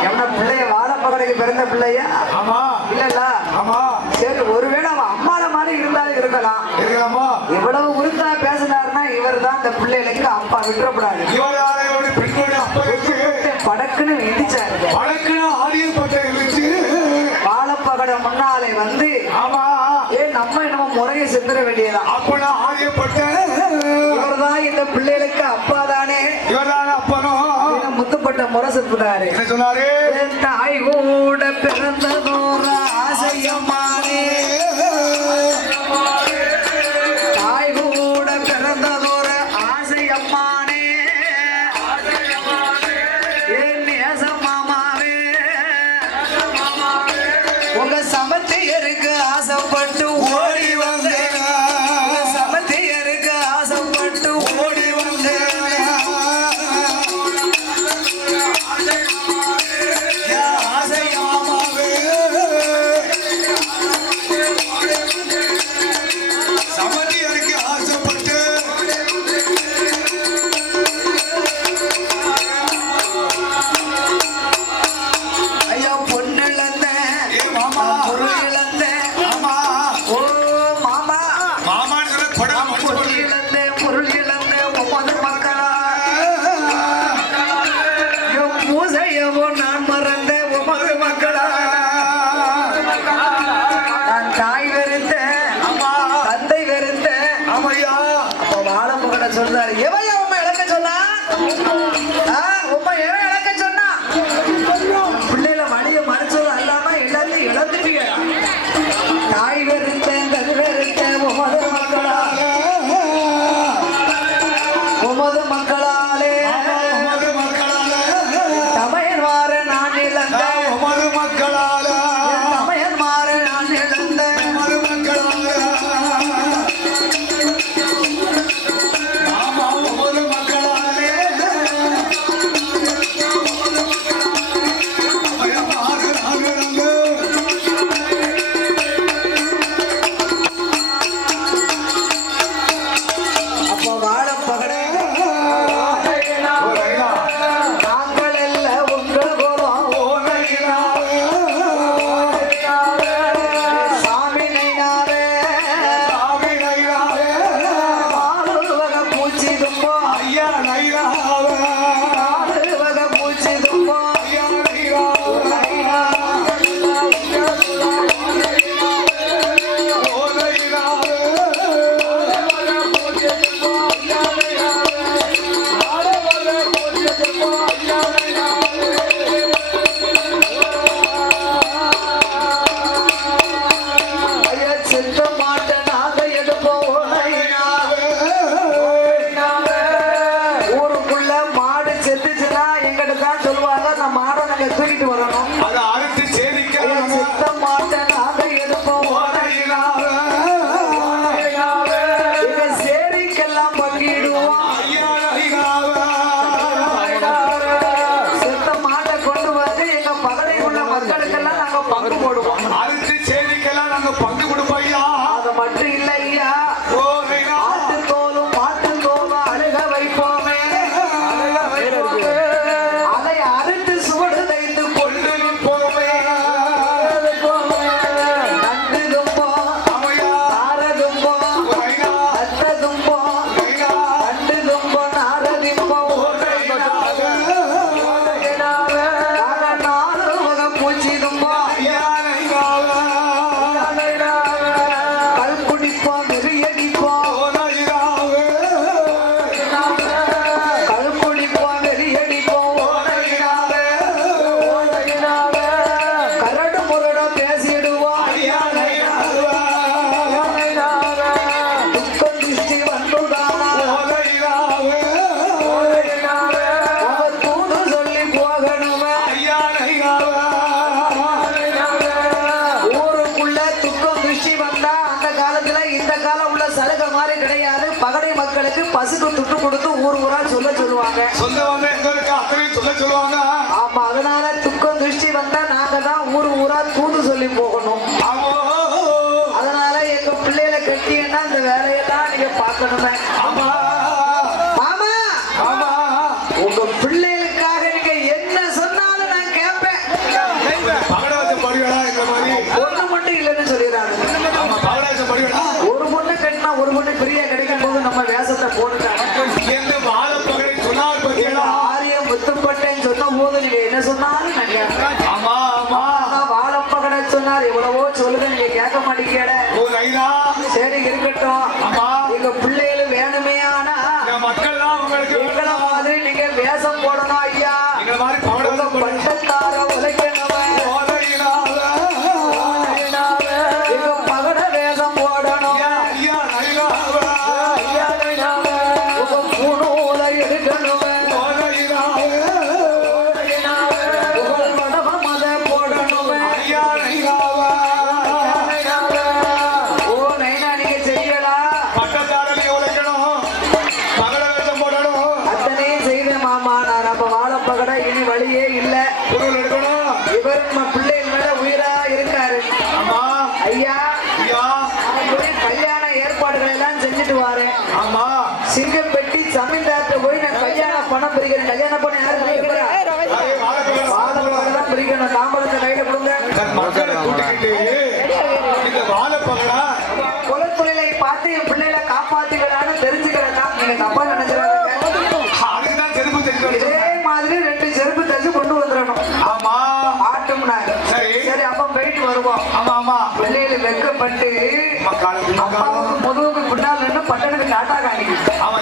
எவன பிள்ளைய வாழைப்பகடைக்கு பிறந்த பிள்ளையா ஆமா இல்லல்ல. ஆமா சரி ஒருவேளை அவன் அம்மால மாதிரி இருந்தாலும் இருக்கலாம். இருக்கலாமா இவ்வளவு உறுத்தா பேசினாருன்னா இவர் தான் இந்த பிள்ளைகளுக்கு அப்பா விட்டுறக்கூடாது. இவராலையோட பெண்களுடைய அப்ப இருக்கு படக்குன்னு இடிச்சாரு. வழக்குன்னு ஆரியப்பட்ட இருந்துச்சு வாழைப்பகடை முன்னாலே வந்து ஆமா நம்ம என்னமோ முறையை செஞ்சிட வேண்டியதான். அப்ப நான் ஆரியப்பட்ட இவர்தான் இந்த பிள்ளைகளுக்கு அப்பா தானே. இவரான அப்பனும் முத்துப்பட்ட முறை செப்புனாரு. என்ன சொன்னாரு என் தாய் கூட பிறந்ததோர ஆசையம்மானே தாய் கூட பிறந்ததோர ஆசையம்மானே என் நேசமாமாவே உங்க சமத்தையருக்கு ஆசைப்பட்டு ஓடி வந்தேன். சமத்தையருக்கு ஆசைப்பட்டு ஓடி வந்தேன். ஆசையாமாவே சமதியருக்கு ஆசைப்பட்டு ஐயா பொண்ணு இழந்த மாமா பொருள் இழந்த ஆமா ஓ மாமா மாமான்னு சொல்ல படம் பொருள் இழந்த பொருள் இழந்த ஒவ்வொரு மக்களா என் பூசையவோ நான் மறந்த ஒவ்வொரு மக்களா நான் தாய் வெறுத்த தந்தை வெறுத்த ஆமையா அப்ப வாழப்பகட சொல்றாரு எவையா உண்மை இழக்க சொன்னா உண்மை எவன் இழக்க சொன்னா பிள்ளைல வழிய மறைச்சது அல்லாம எல்லாத்தையும் இழந்துட்டீங்க. தாய் வெறுத்த கல் வெறுத்த ஒவ்வொரு மக்களா கிடையாது. பகடை மக்களுக்கு பசுக்கு துட்டு கொடுத்து ஊர் ஊரா சொல்லுவாங்க. சொந்தவங்க எங்களுக்கு அத்தனையும் சொல்லுவாங்க. ஆமா, அதனால துக்கம் திருஷ்டி வந்தா நாங்க தான் ஊர் ஊரா தூது சொல்லி போகணும். ஆமா. அதனால எங்க பிள்ளைகளை கட்டியன்னா இந்த வேலையெல்லாம் நீங்க பார்க்கணுமே. ஆமா. மாமா, ஆமா. உங்க பிள்ளைகளுக்காக நீங்க என்ன சொன்னாலும் நான் கேட்பேன். பகடாசம் படிகளா இந்த மாதிரி ஒண்ணு மட்டும் இல்லைன்னு சொல்லிடுறாங்க. ஆமா, பகடாசம் படிகளா. ஒரு பொண்ணு கட்டினா ஒரு பொண்ணு பெரிய கிடைக்கும் போது நம்ம வேஷத்தை போட்டுட்டாங்க. எந்த வாழ பகடை சொன்னால் பத்தியா ஆரியம் முத்துப்பட்டேன்னு சொன்ன போது நீங்க என்ன சொன்னாலும் நான் கேட்பேன். ஆமா ஆமா. வாழப்பகடை சொன்னார் எவ்வளவோ சொல்லுங்க, நீங்க கேட்க மாட்டேங்கிற. ஓ ஐயா. சரி இருக்கட்டும். ஆமா. எங்க பிள்ளைகள் வேணுமே, ஆனா மக்கள் தான் உங்களுக்கு எங்களை மாதிரி நீங்க வேஷம் போடணும் ஐயா. இந்த மாதிரி பகடாசம் படி பட்டத்தார உழைக்கணுமே. எங்க பகட வேஷம் போடணும். ஐயா ஐயா ஐயா, உங்க பூணூல எடுக்கணுமே. உங்கள் மடம மத போடணுமே. ஓ நைனா, நீங்க செய்யலாம். அத்தனையும் செய்த மாமா. நான் நம்ம வாழப்பகடை இனி வழியே இல்ல. இவர் நம்ம பிள்ளைகள் மேல உயிரா இருக்காரு. ஐயா, நான் போய் கல்யாண ஏற்பாடுகள் எல்லாம் செஞ்சுட்டு வரேன். சிங்கப்பட்டி ஜமீன்தார்ட்ட போய் நான் கல்யாண பணம் பிரிக்கிறேன். கல்யாண பணம் யாரு பிரிக்கிறா? வாழப்பகடை தான் பிரிக்கணும். தாம்பரத்தை கையில கொடுங்க. குலத்தொழிலை பார்த்து என் பிள்ளைகளை காப்பாத்திக்கலான்னு தெரிஞ்சுக்கிறதா. நீங்க தப்பா நினைச்சிடாதீங்க. இதே மாதிரி 2 செருப்பு தச்சு கொண்டு வந்துடணும். ஆட்டம்னா சரி, அப்ப போயிட்டு வருவோம். பிள்ளைகளை வெக்கப்பட்டு அப்பாவுக்கு முதுகுக்கு பின்னால் நின்று பட்டனுக்கு டாட்டா காணிக்கு. அப்ப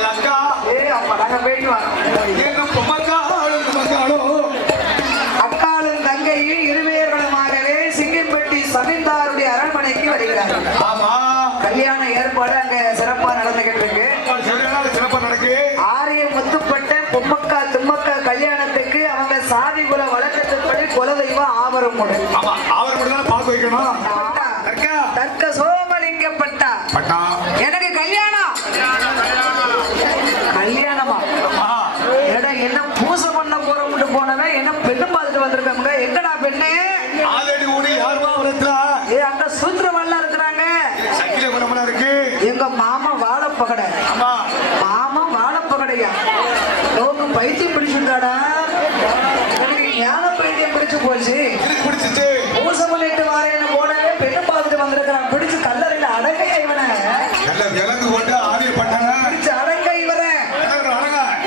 நாங்க போயிட்டு வரோம். அக்காலும் தங்கையும் இருவேர்களுமாகவே சிங்கம்பட்டி சமீந்தாருடைய அரண்மனைக்கு வருகிறார்கள். கல்யாண ஏற்பாடு அங்க சிறப்பா நடந்துகிட்டு இருக்கு. ஆரிய முத்துப்பட்ட பொம்மக்கா திம்மக்கா கல்யாணத்துக்கு அவங்க சாதி குல வழக்கத்தின்படி குலதெய்வம் ஆவரம் தர்க்க சோமலிங்கப்பட்டா. எனக்கு கல்யாணம். கல்யாணமா? என்ன பூசை பண்ண போறோம்னு போனவன் என்ன பெண்ணு பார்த்துட்டு வந்திருக்காங்க. எங்கடா பெண்ணு? அங்க சூத்திரவெல்லாம் இருக்கிறாங்க. எங்க மாமா வாழப்பகடை. மாமா வாழப்பகடையா? நோக்கு பைத்தியம் பிடிச்சிருக்காடா. எனக்கு ஞான பைத்தியம் பிடிச்சு போச்சு. பூசை பண்ணிட்டு வாரேன்னு போனவே பெண்ணு பார்த்துட்டு வந்திருக்கிறான். பிடிச்சு கல்லறையில அடங்கையா இவனை பிடிச்சு அடங்க இவரை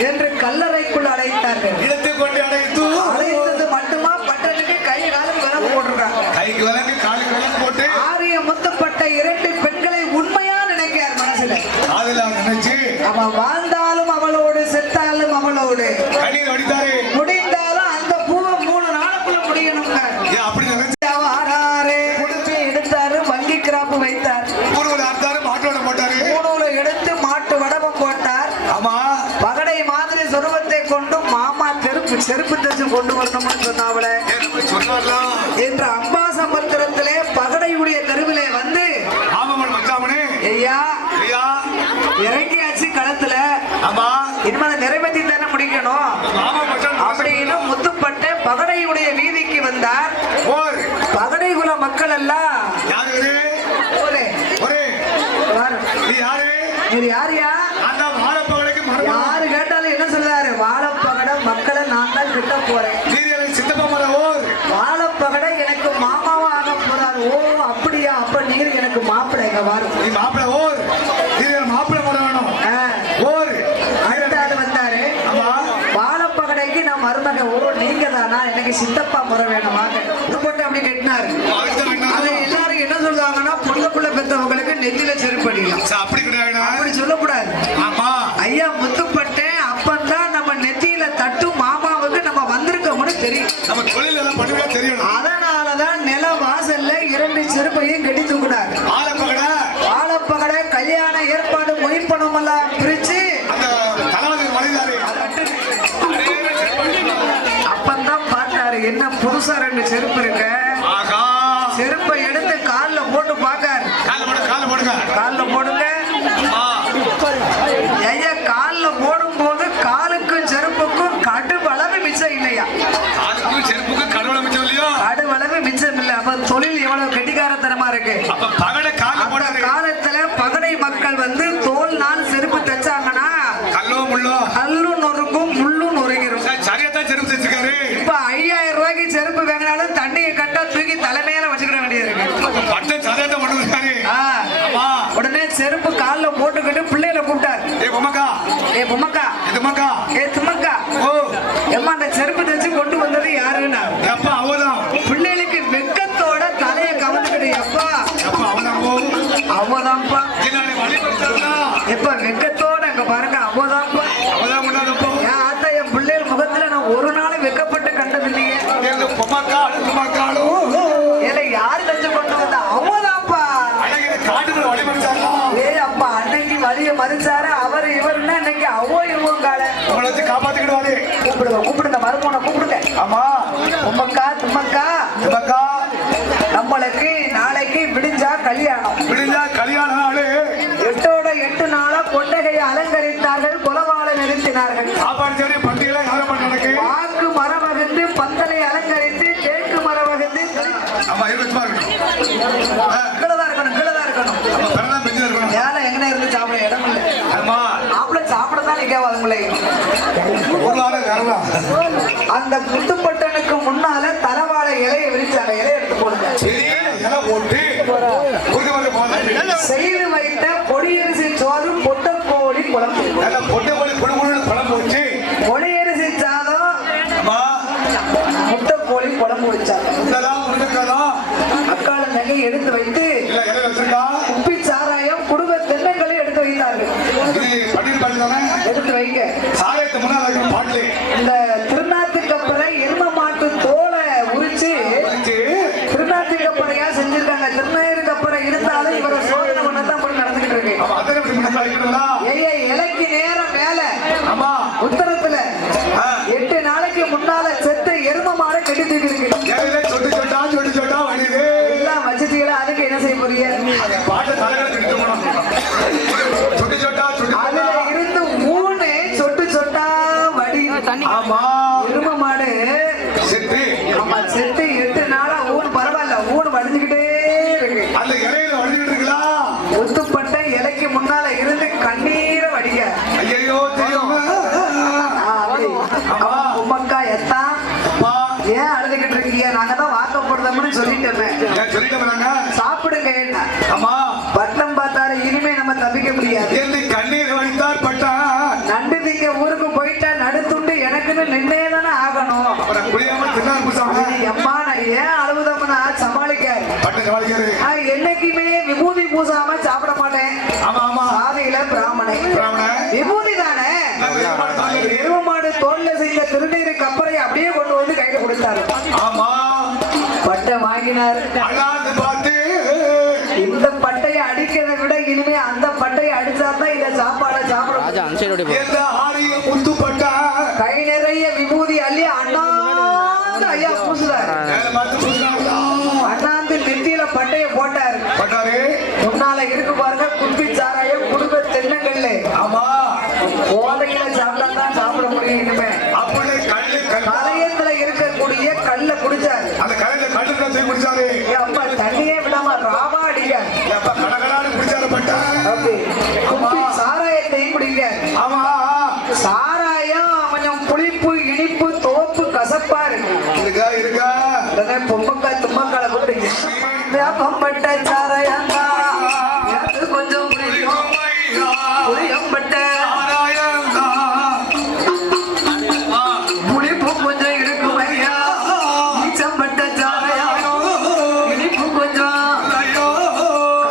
என்று கல்லறைக்குள் அடைத்தார்கள். அழைத்தது மட்டுமா, பட்டனுக்கு கை காலம் விலங்கு போட்டிருக்காங்க. ஆரிய முத்தப்பட்ட 2 பெண்களை உண்மையா நினைக்கிறார் மனசுல. அவன் வாழ்ந்தாலும் அவளோடு, செத்தாலும் அவளோடு, முடிந்தாலும் அந்த பூவை 3 நாளுக்குள்ள முடியணும். எடுத்தாரு, வங்கி கிராப்பு வைத்தார். பூணூலை எடுத்து மாட்டு வடபம் போட்டார். பகடை மாதிரி சொருவத்தை கொண்டு மாமா செருப்பு தச்சு கொண்டு வரணும்னு சொன்னாவளே என்ற அம்பாசமுத்திரத்திலே பகடையுடைய கருவிலே வந்து ஐயா இறங்கியாச்சு களத்துல. இனிமே நிறைவேற்றி தானே முடிக்கணும் அப்படின்னு முத்துப்பட்டு பகடையுடைய வீதிக்கு வந்தார். பகடை குல மக்கள் எல்லாம் யாரியா யாரு கேட்டாலும் என்ன சொல்றாரு? வாழப்பகடை மக்களை நான் தான் கிட்ட போறேன். வாழப்பகடை எனக்கு மாமாவா ஆக போறாரு. ஓ அப்படியா? அப்ப நீர் எனக்கு மாப்பிள்ளைங்க வாரு. அடுத்தாது வந்தாரு. வாழப்பகடைக்கு நான் மருமக. ஓ நீங்க தானா? எனக்கு சித்தப்பா முறை வேணுமா? போட்டு அப்படி கட்டினாரு. எல்லாரும் என்ன சொல்றாங்கன்னா, புள்ள பெத்தவங்களுக்கு நெத்தில செருப்படிக்கலாம். அப்படி சொல்லக்கூடாது. ஐயா முத்துப்பட்டேன் அப்பந்தான் நம்ம நெத்தியில தட்டு மாமாவுக்கு நம்ம வந்திருக்கோம்னு தெரியும். அதனாலதான் நில வாசல்ல 2 செருப்பையும் கட்டி தூக்குனார். வாழப்பகடை கல்யாண ஏற்பாடு மொய்ப்பணம் எல்லாம் பிரிச்சு அப்பந்தான் பார்த்தாரு, என்ன புதுசா 2 செருப்பு இருக்கு. செருப்பை எடுத்து கால்ல போட்டு பாக்காரு. கால்ல போடுங்க. அப்ப பகடை கால அந்த போட்டது காலத்துல பகடை மக்கள் வந்து தோல் நாள் செருப்பு தைச்சாங்கன்னா கல்லோ முள்ளோ கல்லும் நொறுக்கும் முள்ளும் நொறுங்கிரும். சரியாத்தான் செருப்பு தைச்சிருக்காரு. இப்ப 5000 ரூபாய்க்கு செருப்பு வாங்கினாலும் தண்ணியை கட்டா தூக்கி தலைமையில வச்சுக்கிட வேண்டியது இருக்கு. பட்டம் சரியாத்தான் கொண்டு வந்தாரு. ஆமா. உடனே செருப்பு கால்ல போட்டுக்கிட்டு பிள்ளைகளை கூப்பிட்டாரு. ஏ பொம்மக்கா, ஏ பொம்மக்கா, இதுமக்கா, ஏ தும்மக்கா, ஓ எம்மா அந்த செருப்பு தைச்சு கொண்டு வந்தது யாருன்னா எப்ப அவதான் பிள்ளைகளுக்கு வெக்கத்தோட தலையை கவனிக்கிட்டு எப்பா எப்ப அவதான் போ அவதான்ப்பா. என்னாலே வழி படிச்சாருனா எப்ப வெக்கத்தோட அங்க பாருங்க அவதான்ப்பா. அவதான் முன்னாதப்போ என் ஆத்தா என் பிள்ளைகள் முகத்துல நான் ஒரு நாள் வெக்கப்பட்டு கண்டது இல்லையே. எங்க பொம்மக்காடு பொம்மக்காடு ஏல யாரு தச்சு கொண்டு வந்தா அவதான்ப்பா. அன்னைக்கு காட்டுக்குள்ள வழி படிச்சாருனா ஏய் அப்பா அன்னைக்கு வழிய மறிச்சாரு அவர் இவருன்னா இன்னைக்கு அவோ இவங்கால உங்களை வச்சு காப்பாத்திக்கிடுவாரு. கூப்பிடுங்க கூப்பிடுங்க மருமோனை கூப்பிடுங்க. ஆமா உம்மக்கா தும்மக்கா இதுமக்கா நம்மளுக்கு நாளைக்கு விடிஞ்சா கல்யாணம். விடிஞ்சா கல்யாண நாளு 8 நாளா கொண்டகையை அலங்கரித்தார்கள், குலவாள நிறுத்தினார்கள். சாப்பாடு சரி பண்டிகை யாரும் பண்ண நடக்கு. வாக்கு மரம் வகுந்து பந்தலை அலங்கரித்து தேக்கு மரம் வகுந்து ஆமா இருந்துச்சுமா இருக்கணும். கீழதான் இருக்கணும் கீழதான் இருக்கணும். நம்ம பிறந்தா பெஞ்சு இருக்கணும். ஏழை எங்கன இருந்து சாப்பிட இடம் இல்லை. ஆமா ஆப்பிள சாப்பிடதான் நிக்காதுங்களே. ஒரு நாள் வரலாம். அந்த முத்துப்பட்டனுக்கு முன்னால தலவாழை இலையை விரிச்சாங்க. இலையை எடுத்து போடுங்க. இலை போட்டு குறுக்கு வந்து போனேன். செய்து வைத்த பொடியரிசி சோறு பொட்டக்கோழி குழம்பு. நல்ல பொட்டை போய் குடுகுடு பழம் போச்சு. பொடியரிசி சாதம் ஆமா முட்டைக்கோழி குழம்பு வச்சாங்க. இதெல்லாம் முருங்கக்காதான் அக்கால நகை எடுத்து வைத்து இல்ல இலை வச்சிருக்கா. உப்பி சாராயம் குடும்ப தென்னங்களை எடுத்து வைத்தார்கள். இது பன்னீர் பாட்டு தானே. எடுத்து வைங்க. சாயத்து முன்னாள் வைக்கணும் பாட்டு. இந்த திருநாத்துக்கு அப்புறம் எரும மாட்டு தோலை உரிச்சு திருநாத்துக்கு அப்புறையா செஞ்சிருக்காங்க. திருநேருக்கு அப்புறம் இருந்தாலும் இவரை சோதனை பண்ணதான் போய் நடந்துகிட்டு இருக்கு. அவன் அதனை பற்றி முன்னாள் வைக்கணும்னா ஏய் இலைக்கு நேரம் மேல ஆமா உத்தரத்துல 8 நாளைக்கு முன்னால செத்த எரும மாடை கட்டி தூக்கி இருக்கு. இலையில சொட்டு சொட்டா வடிது எல்லாம் வச்சுட்டீங்களா? அதுக்கு என்ன செய்ய போறீங்க? பாட்டை தலைகளுக்கு நிறுத்த போனோம். சொட்டு சொட்டா அதுல இருந்து 3 சொட்டு சொட்டா வடி. ஆமா எரும மாடு செத்து ஆமா செத்து 8 நாளா ஊன் பரவாயில்ல ஊன் வடிஞ்சுக்கிட்டே இருக்கு. அந்த இலையில வடிஞ்சுட்டு இருக்கலாம். ஒத்துப்பட்ட இலைக்கு முன்னால இருந்து கண்ணீரை வடிக்க. ஐயோ தெரியும். உம்மக்கா எத்தான் அப்பா ஏன் அழுதுகிட்டு இருக்கீங்க? நாங்க தான் வாக்கப்படுறோம்னு சொல்லிட்டு ஏன் சொல்லிட்டு வராங்க. சாப்பிடுங்க. என்ன ஆமா பட்டம் பார்த்தாரு இனிமே நம்ம தப்பிக்க முடியாது. என்று கண்ணீர் வடித்தார் பட்டா. நண்டு திங்க ஊருக்கு போயிட்டா நடுத்துண்டு எனக்குன்னு நின்னே தானே ஆகணும். அப்புறம் குடியாம தின்னார் புதுசாக அம்மா நான் ஏன் அழுவுதம்னா சமாளிக்காரு. பட்ட சமாளிக்காரு. நான் என்னைக்குமே விபூதி பூசாம சாப்பிட மாட்டேன். ஆமா ஆமா சாதியில பிராமணன் பிராமண விபூதி தானே. எருமாடு தோல்ல செய்த திருநீரு கப்பரை அப்படியே கொண்டு வந்து கையில கொடுத்தாரு. ஆமா பட்டை வாங்கினாரு. அண்ணாந்து பார்த்து இந்த பட்டையை அடிக்கிறதை விட இனிமே அந்த பட்டையை அடிச்சாதான் இந்த சாப்பாடை சாப்பிட. ராஜா அந்த சைடு ஓடி போ. எந்த ஆரிய முத்து பட்டா கை நிறைய விபூதி அள்ளி அண்ணாந்து ஐயா பூசுறாரு. மேல பார்த்து பூசினாங்களா? அண்ணாந்து நெத்தியில பட்டைய போட்டாரு. பட்டாரு. முன்னால இருக்கு பாருங்க குப்பி சாராயம் குடும்ப தென்னங்கள்ல. ஆமா போதையில சாப்பிட்டா தான் சாப்பிட முடியும் இனிமே. அப்படியே கல்லு கல்லு கலையத்துல இருக்கக்கூடிய கல்ல குடிச்சாரு. அந்த கல்லுல கல்லு தூக்கி குடிச்சாரு. ஏன் அப்பா தண்ணியே விடாம ராவா அடிக்காரு. எப்ப கடகடான்னு குடிச்சாரு பட்டா. அப்படி குப்பி சாராயத்தையும் குடிங்க. ஆமா சாராயம் கொஞ்சம் புளிப்பு இனிப்பு தோப்பு கசப்பா இருக்கு. இருக்கா உடனே பொம்மக்கா தும்மக்கால கூப்பிடுங்க. வேப்பம்பட்ட சாராயம் தான் எனக்கு கொஞ்சம் பிடிக்கும். புளியம்பட்ட புளிப்பு கொஞ்சம் இருக்கும் ஐயா. ஈச்சம்பட்ட சாராயம் இனிப்பு கொஞ்சம்.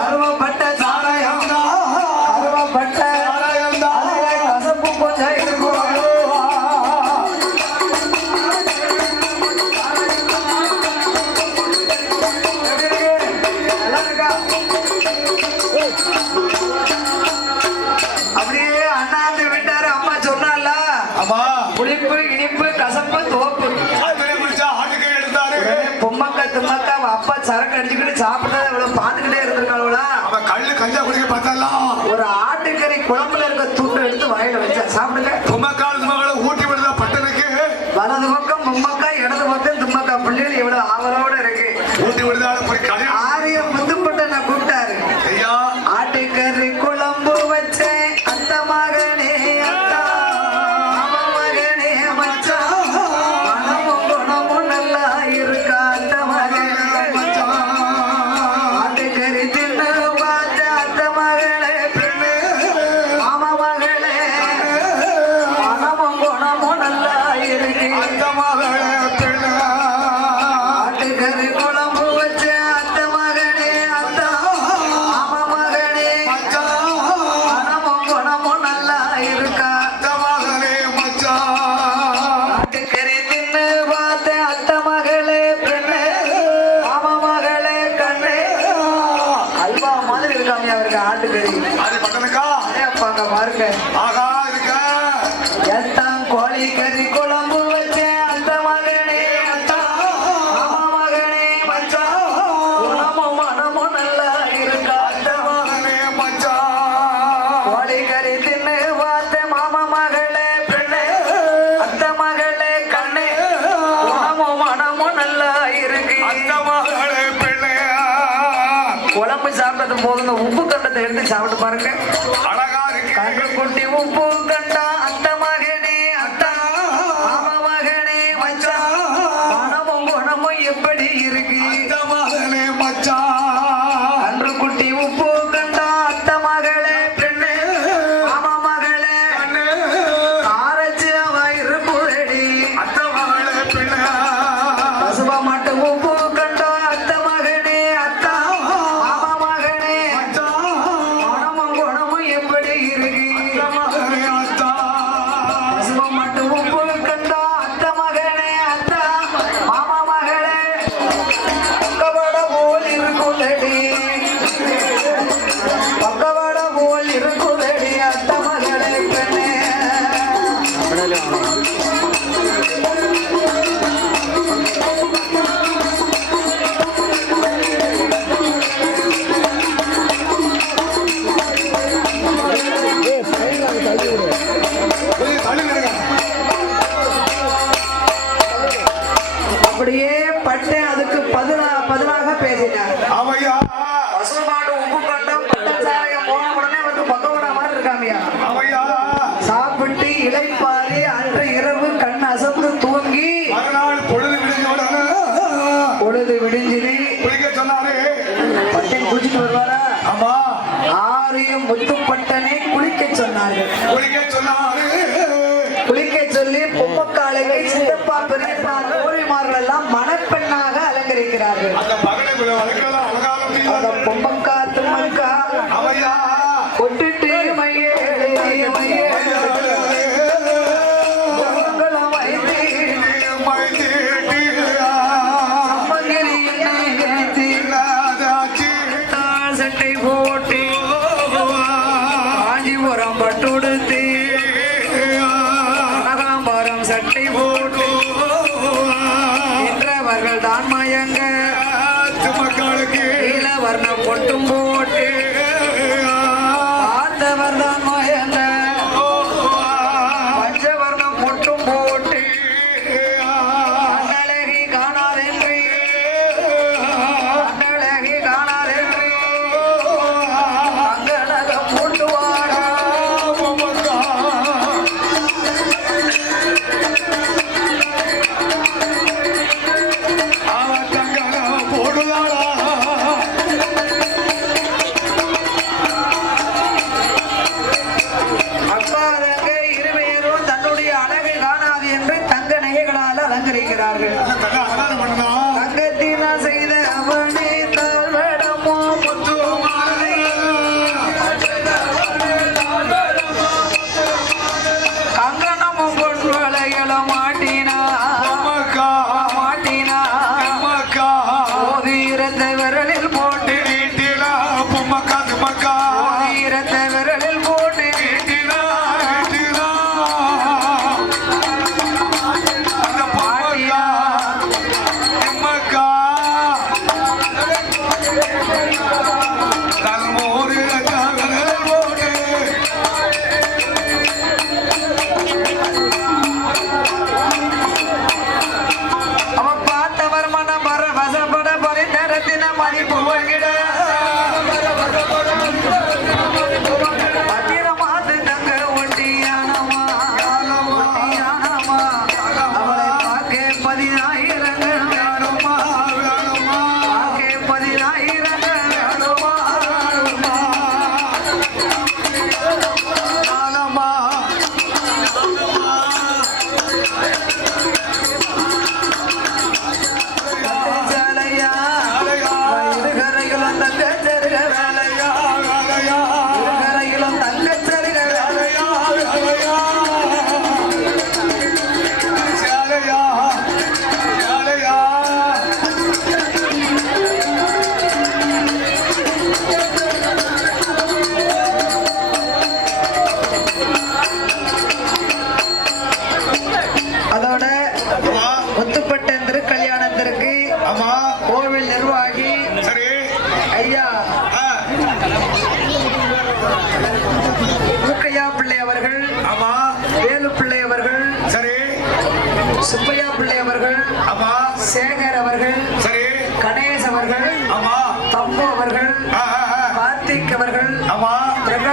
கருவப்பட்ட சாராயம் கருவப்பட்ட அதுல கசப்பு கொஞ்சம் இருக்கும். நல்லா இருக்கா? அப்படியே அண்ணாந்து விட்டாரு. அம்மா சொன்னால ஆமா புளிப்பு இனிப்பு கசப்பு தோப்பு. அதுல குடிச்சா ஆட்டுக்கை எடுத்தாரு. பொம்மக்கா தும்மக்கா அவ அப்பா சரக்கு அடிச்சுக்கிட்டு சாப்பிட்டதை இவ்வளவு பார்த்துக்கிட்டே இருந்திருக்காளா. அவன் கல்லு கஞ்சா குடிக்க பார்த்தலாம். ஒரு ஆட்டுக்கறி குழம்புல இருக்க துண்டு எடுத்து வாயில வச்சா சாப்பிடுங்க. பொம்மக்கால் மகளை ஊட்டி விடுதா பட்டனுக்கு. வலது பக்கம் பொம்மக்கா இடது பக்கம் தும்மக்கா பிள்ளைகள் இவ்வளவு ஆவலோட இருக்கு. ஊட்டி விடுதால போய் கல்யாணம் ஆரிய முத்துப்பட்ட நான் பாருங்க. ஆகா இருக்கா எத்தான் கோழி கறி குழம்பு வச்சேன் அந்த மகனே அத்தா மாமா மகனே மச்சான் குணமும் மனமும் நல்லா இருக்கா அந்த மகனே மச்சான் கோழி கறி தின்னு பார்த்த மாமா மகளே பெண்ணே அத்த மகளே கண்ணே குணமும் மனமும் நல்லா இருக்கு. அந்த மகளே பிள்ளையா குழம்பு சாப்பிட்டது போதும் இந்த உப்பு கண்டத்தை எடுத்து சாப்பிட்டு பாருங்க. அழகா இருக்கு கண்ணு குட்டி உப்பு கண்டா அந்த மகனே அத்தா மாமா மகனே மச்சான் மனமும் குணமும் எப்படி இருக்கு. அந்த மகனே மச்சான் கன்று குட்டி உப்பு கண்டா அத்த மகளே பெண்ணே மாமா மகளே ஆரச்சு வயிறு புரடி அந்த மகளே பிள்ளையா பசுவ மாட்டு உப்பு கண்டா அத்த மகனே அத்தா மாமா மகனே மனமும் குணமும் எப்படி இருக்கு. மகனே அத்தா பசுவ மாட்டு உப்பு கண்டா அத்த மகனே அத்தா மாமா மகளே பக்கவட போல் இருக்குதடி பக்கவட போல் இருக்குதடி அத்த மகளே பெண்ணே. அப்படியே வாங்க. கொஞ்சம் தள்ளி நில்லுங்க. அப்படியே பட்டேன் அதுக்கு பதிலாக பேசினார். அவையா பசுமாடு உப்பு கண்டம் பட்டச்சாயம் போன உடனே வந்து பக்கவடா மாதிரி இருக்காமியா. அவையா சாப்பிட்டு இளைப்பாரி அன்று இரவு கண் அசந்து தூங்கி மறுநாள் பொழுது விடிஞ்ச உடனே பொழுது விடிஞ்சிது. குளிக்க சொன்னாரு பட்டன் குளிச்சுட்டு வருவாரா? ஆமா ஆரியும் முத்துப்பட்டனை குளிக்க சொன்னார்கள். குளிக்க சொன்னாரு குளிக்க சொல்லி பொம்மக்காலையை சித்தப்பா பெரியப்பா கோழிமார்கள் எல்லாம் மணப்பெண்ணாக அலங்கரிக்கிறார்கள். அந்த மகனை வளர்க்கலாம் அழகாக அந்த முடியாது பொம்மக்கா தும்மக்கா அவையா கொட்டிட்டு மையே மையே பொம்மங்களும் வைத்து அம்மங்கிரி எண்ணெய் ஏத்தி தாழ் சட்டை போட்டு காஞ்சிபுரம் பட்டுடுத்து கனகாம்பரம் சட்டை போட்டு என்றவர்கள் தான் மயங்க மக்களுக்கு நீலவர்ண பொட்டும் போட்டு பார்த்தவர் தான் மயங்க பஞ்சவர்ணம் பொட்டும் போட்டு கண்ணழகி காணாதென்று கண்ணழகி காணாதென்று அங்கனகம் போட்டு வாடா போடுதாடா அப்பா தங்க இருமையரும் தன்னுடைய அழகை காணாது என்று தங்க நகைகளால் அலங்கரிக்கிறார்கள். தங்கத்தினா செய்த அவனே தாழ்வடமோ முத்துமாலை கங்கணமும் பொன்வளைகளும் மாட்டினா மாட்டினா ஓதிரத்த விரலில் போட்டு ஓதிரத்த விரலில் போட்டு மாட்டினா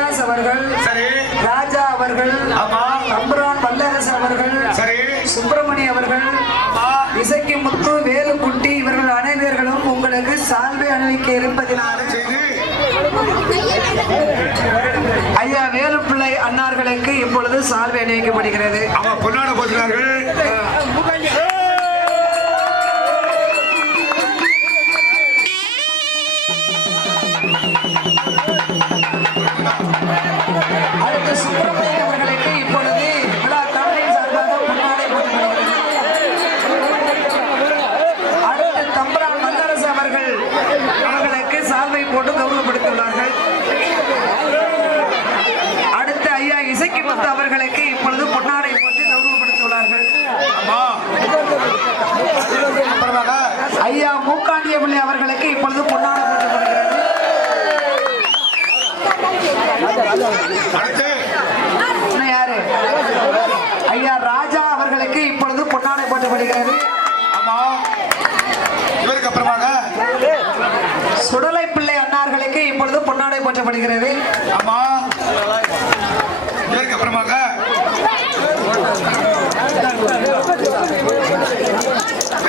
பிரகாஷ் அவர்கள், சரி ராஜா அவர்கள், ஆமா தம்புரான் வல்லரசு அவர்கள், சரி சுப்பிரமணி அவர்கள், ஆமா இசைக்கு முத்து, வேலுக்குட்டி இவர்கள் அனைவர்களும் உங்களுக்கு சால்வை அணிவிக்க இருப்பதினால் செய்து ஐயா வேலுப்பிள்ளை அன்னார்களுக்கு இப்பொழுது சால்வை அணிவிக்கப்படுகிறது. ஆமா பொன்னாட போகிறார்கள். அடுத்து சுப்பிரமணிய அவர்களுக்கு இப்பொழுது விழா கமிட்டியின் சார்பாக பொன்னாடை போடப்படுகிறது. அடுத்து தம்புரான் வல்லரசு அவர்களுக்கு சால்வை போட்டு கௌரவப்படுத்தியுள்ளார்கள். அடுத்து ஐயா இசைக்கு முத்து அவர்களுக்கு இப்பொழுது பொன்னாடை போட்டு கௌரவப்படுத்தியுள்ளார்கள். ஆமா அப்புறமாக ஐயா மூக்காண்டிய பிள்ளை அவர்களுக்கு இப்பொழுது பொன்னாடை போட்டப்படுகிறது. அடுத்து இன்னும் யாரு? ஐயா ராஜா அவர்களுக்கு இப்பொழுது பொன்னாடை போட்டப்படுகிறது. ஆமா இவருக்கு அப்புறமாக சுடலை பிள்ளை அன்னார்களுக்கு இப்பொழுது பொன்னாடை போற்றப்படுகிறது. ஆமா இவருக்கு அப்புறமாக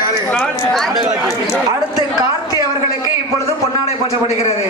யாரு? அடுத்து கார்த்தி அவர்களுக்கு இப்பொழுது பொன்னாடை போற்றப்படுகிறது.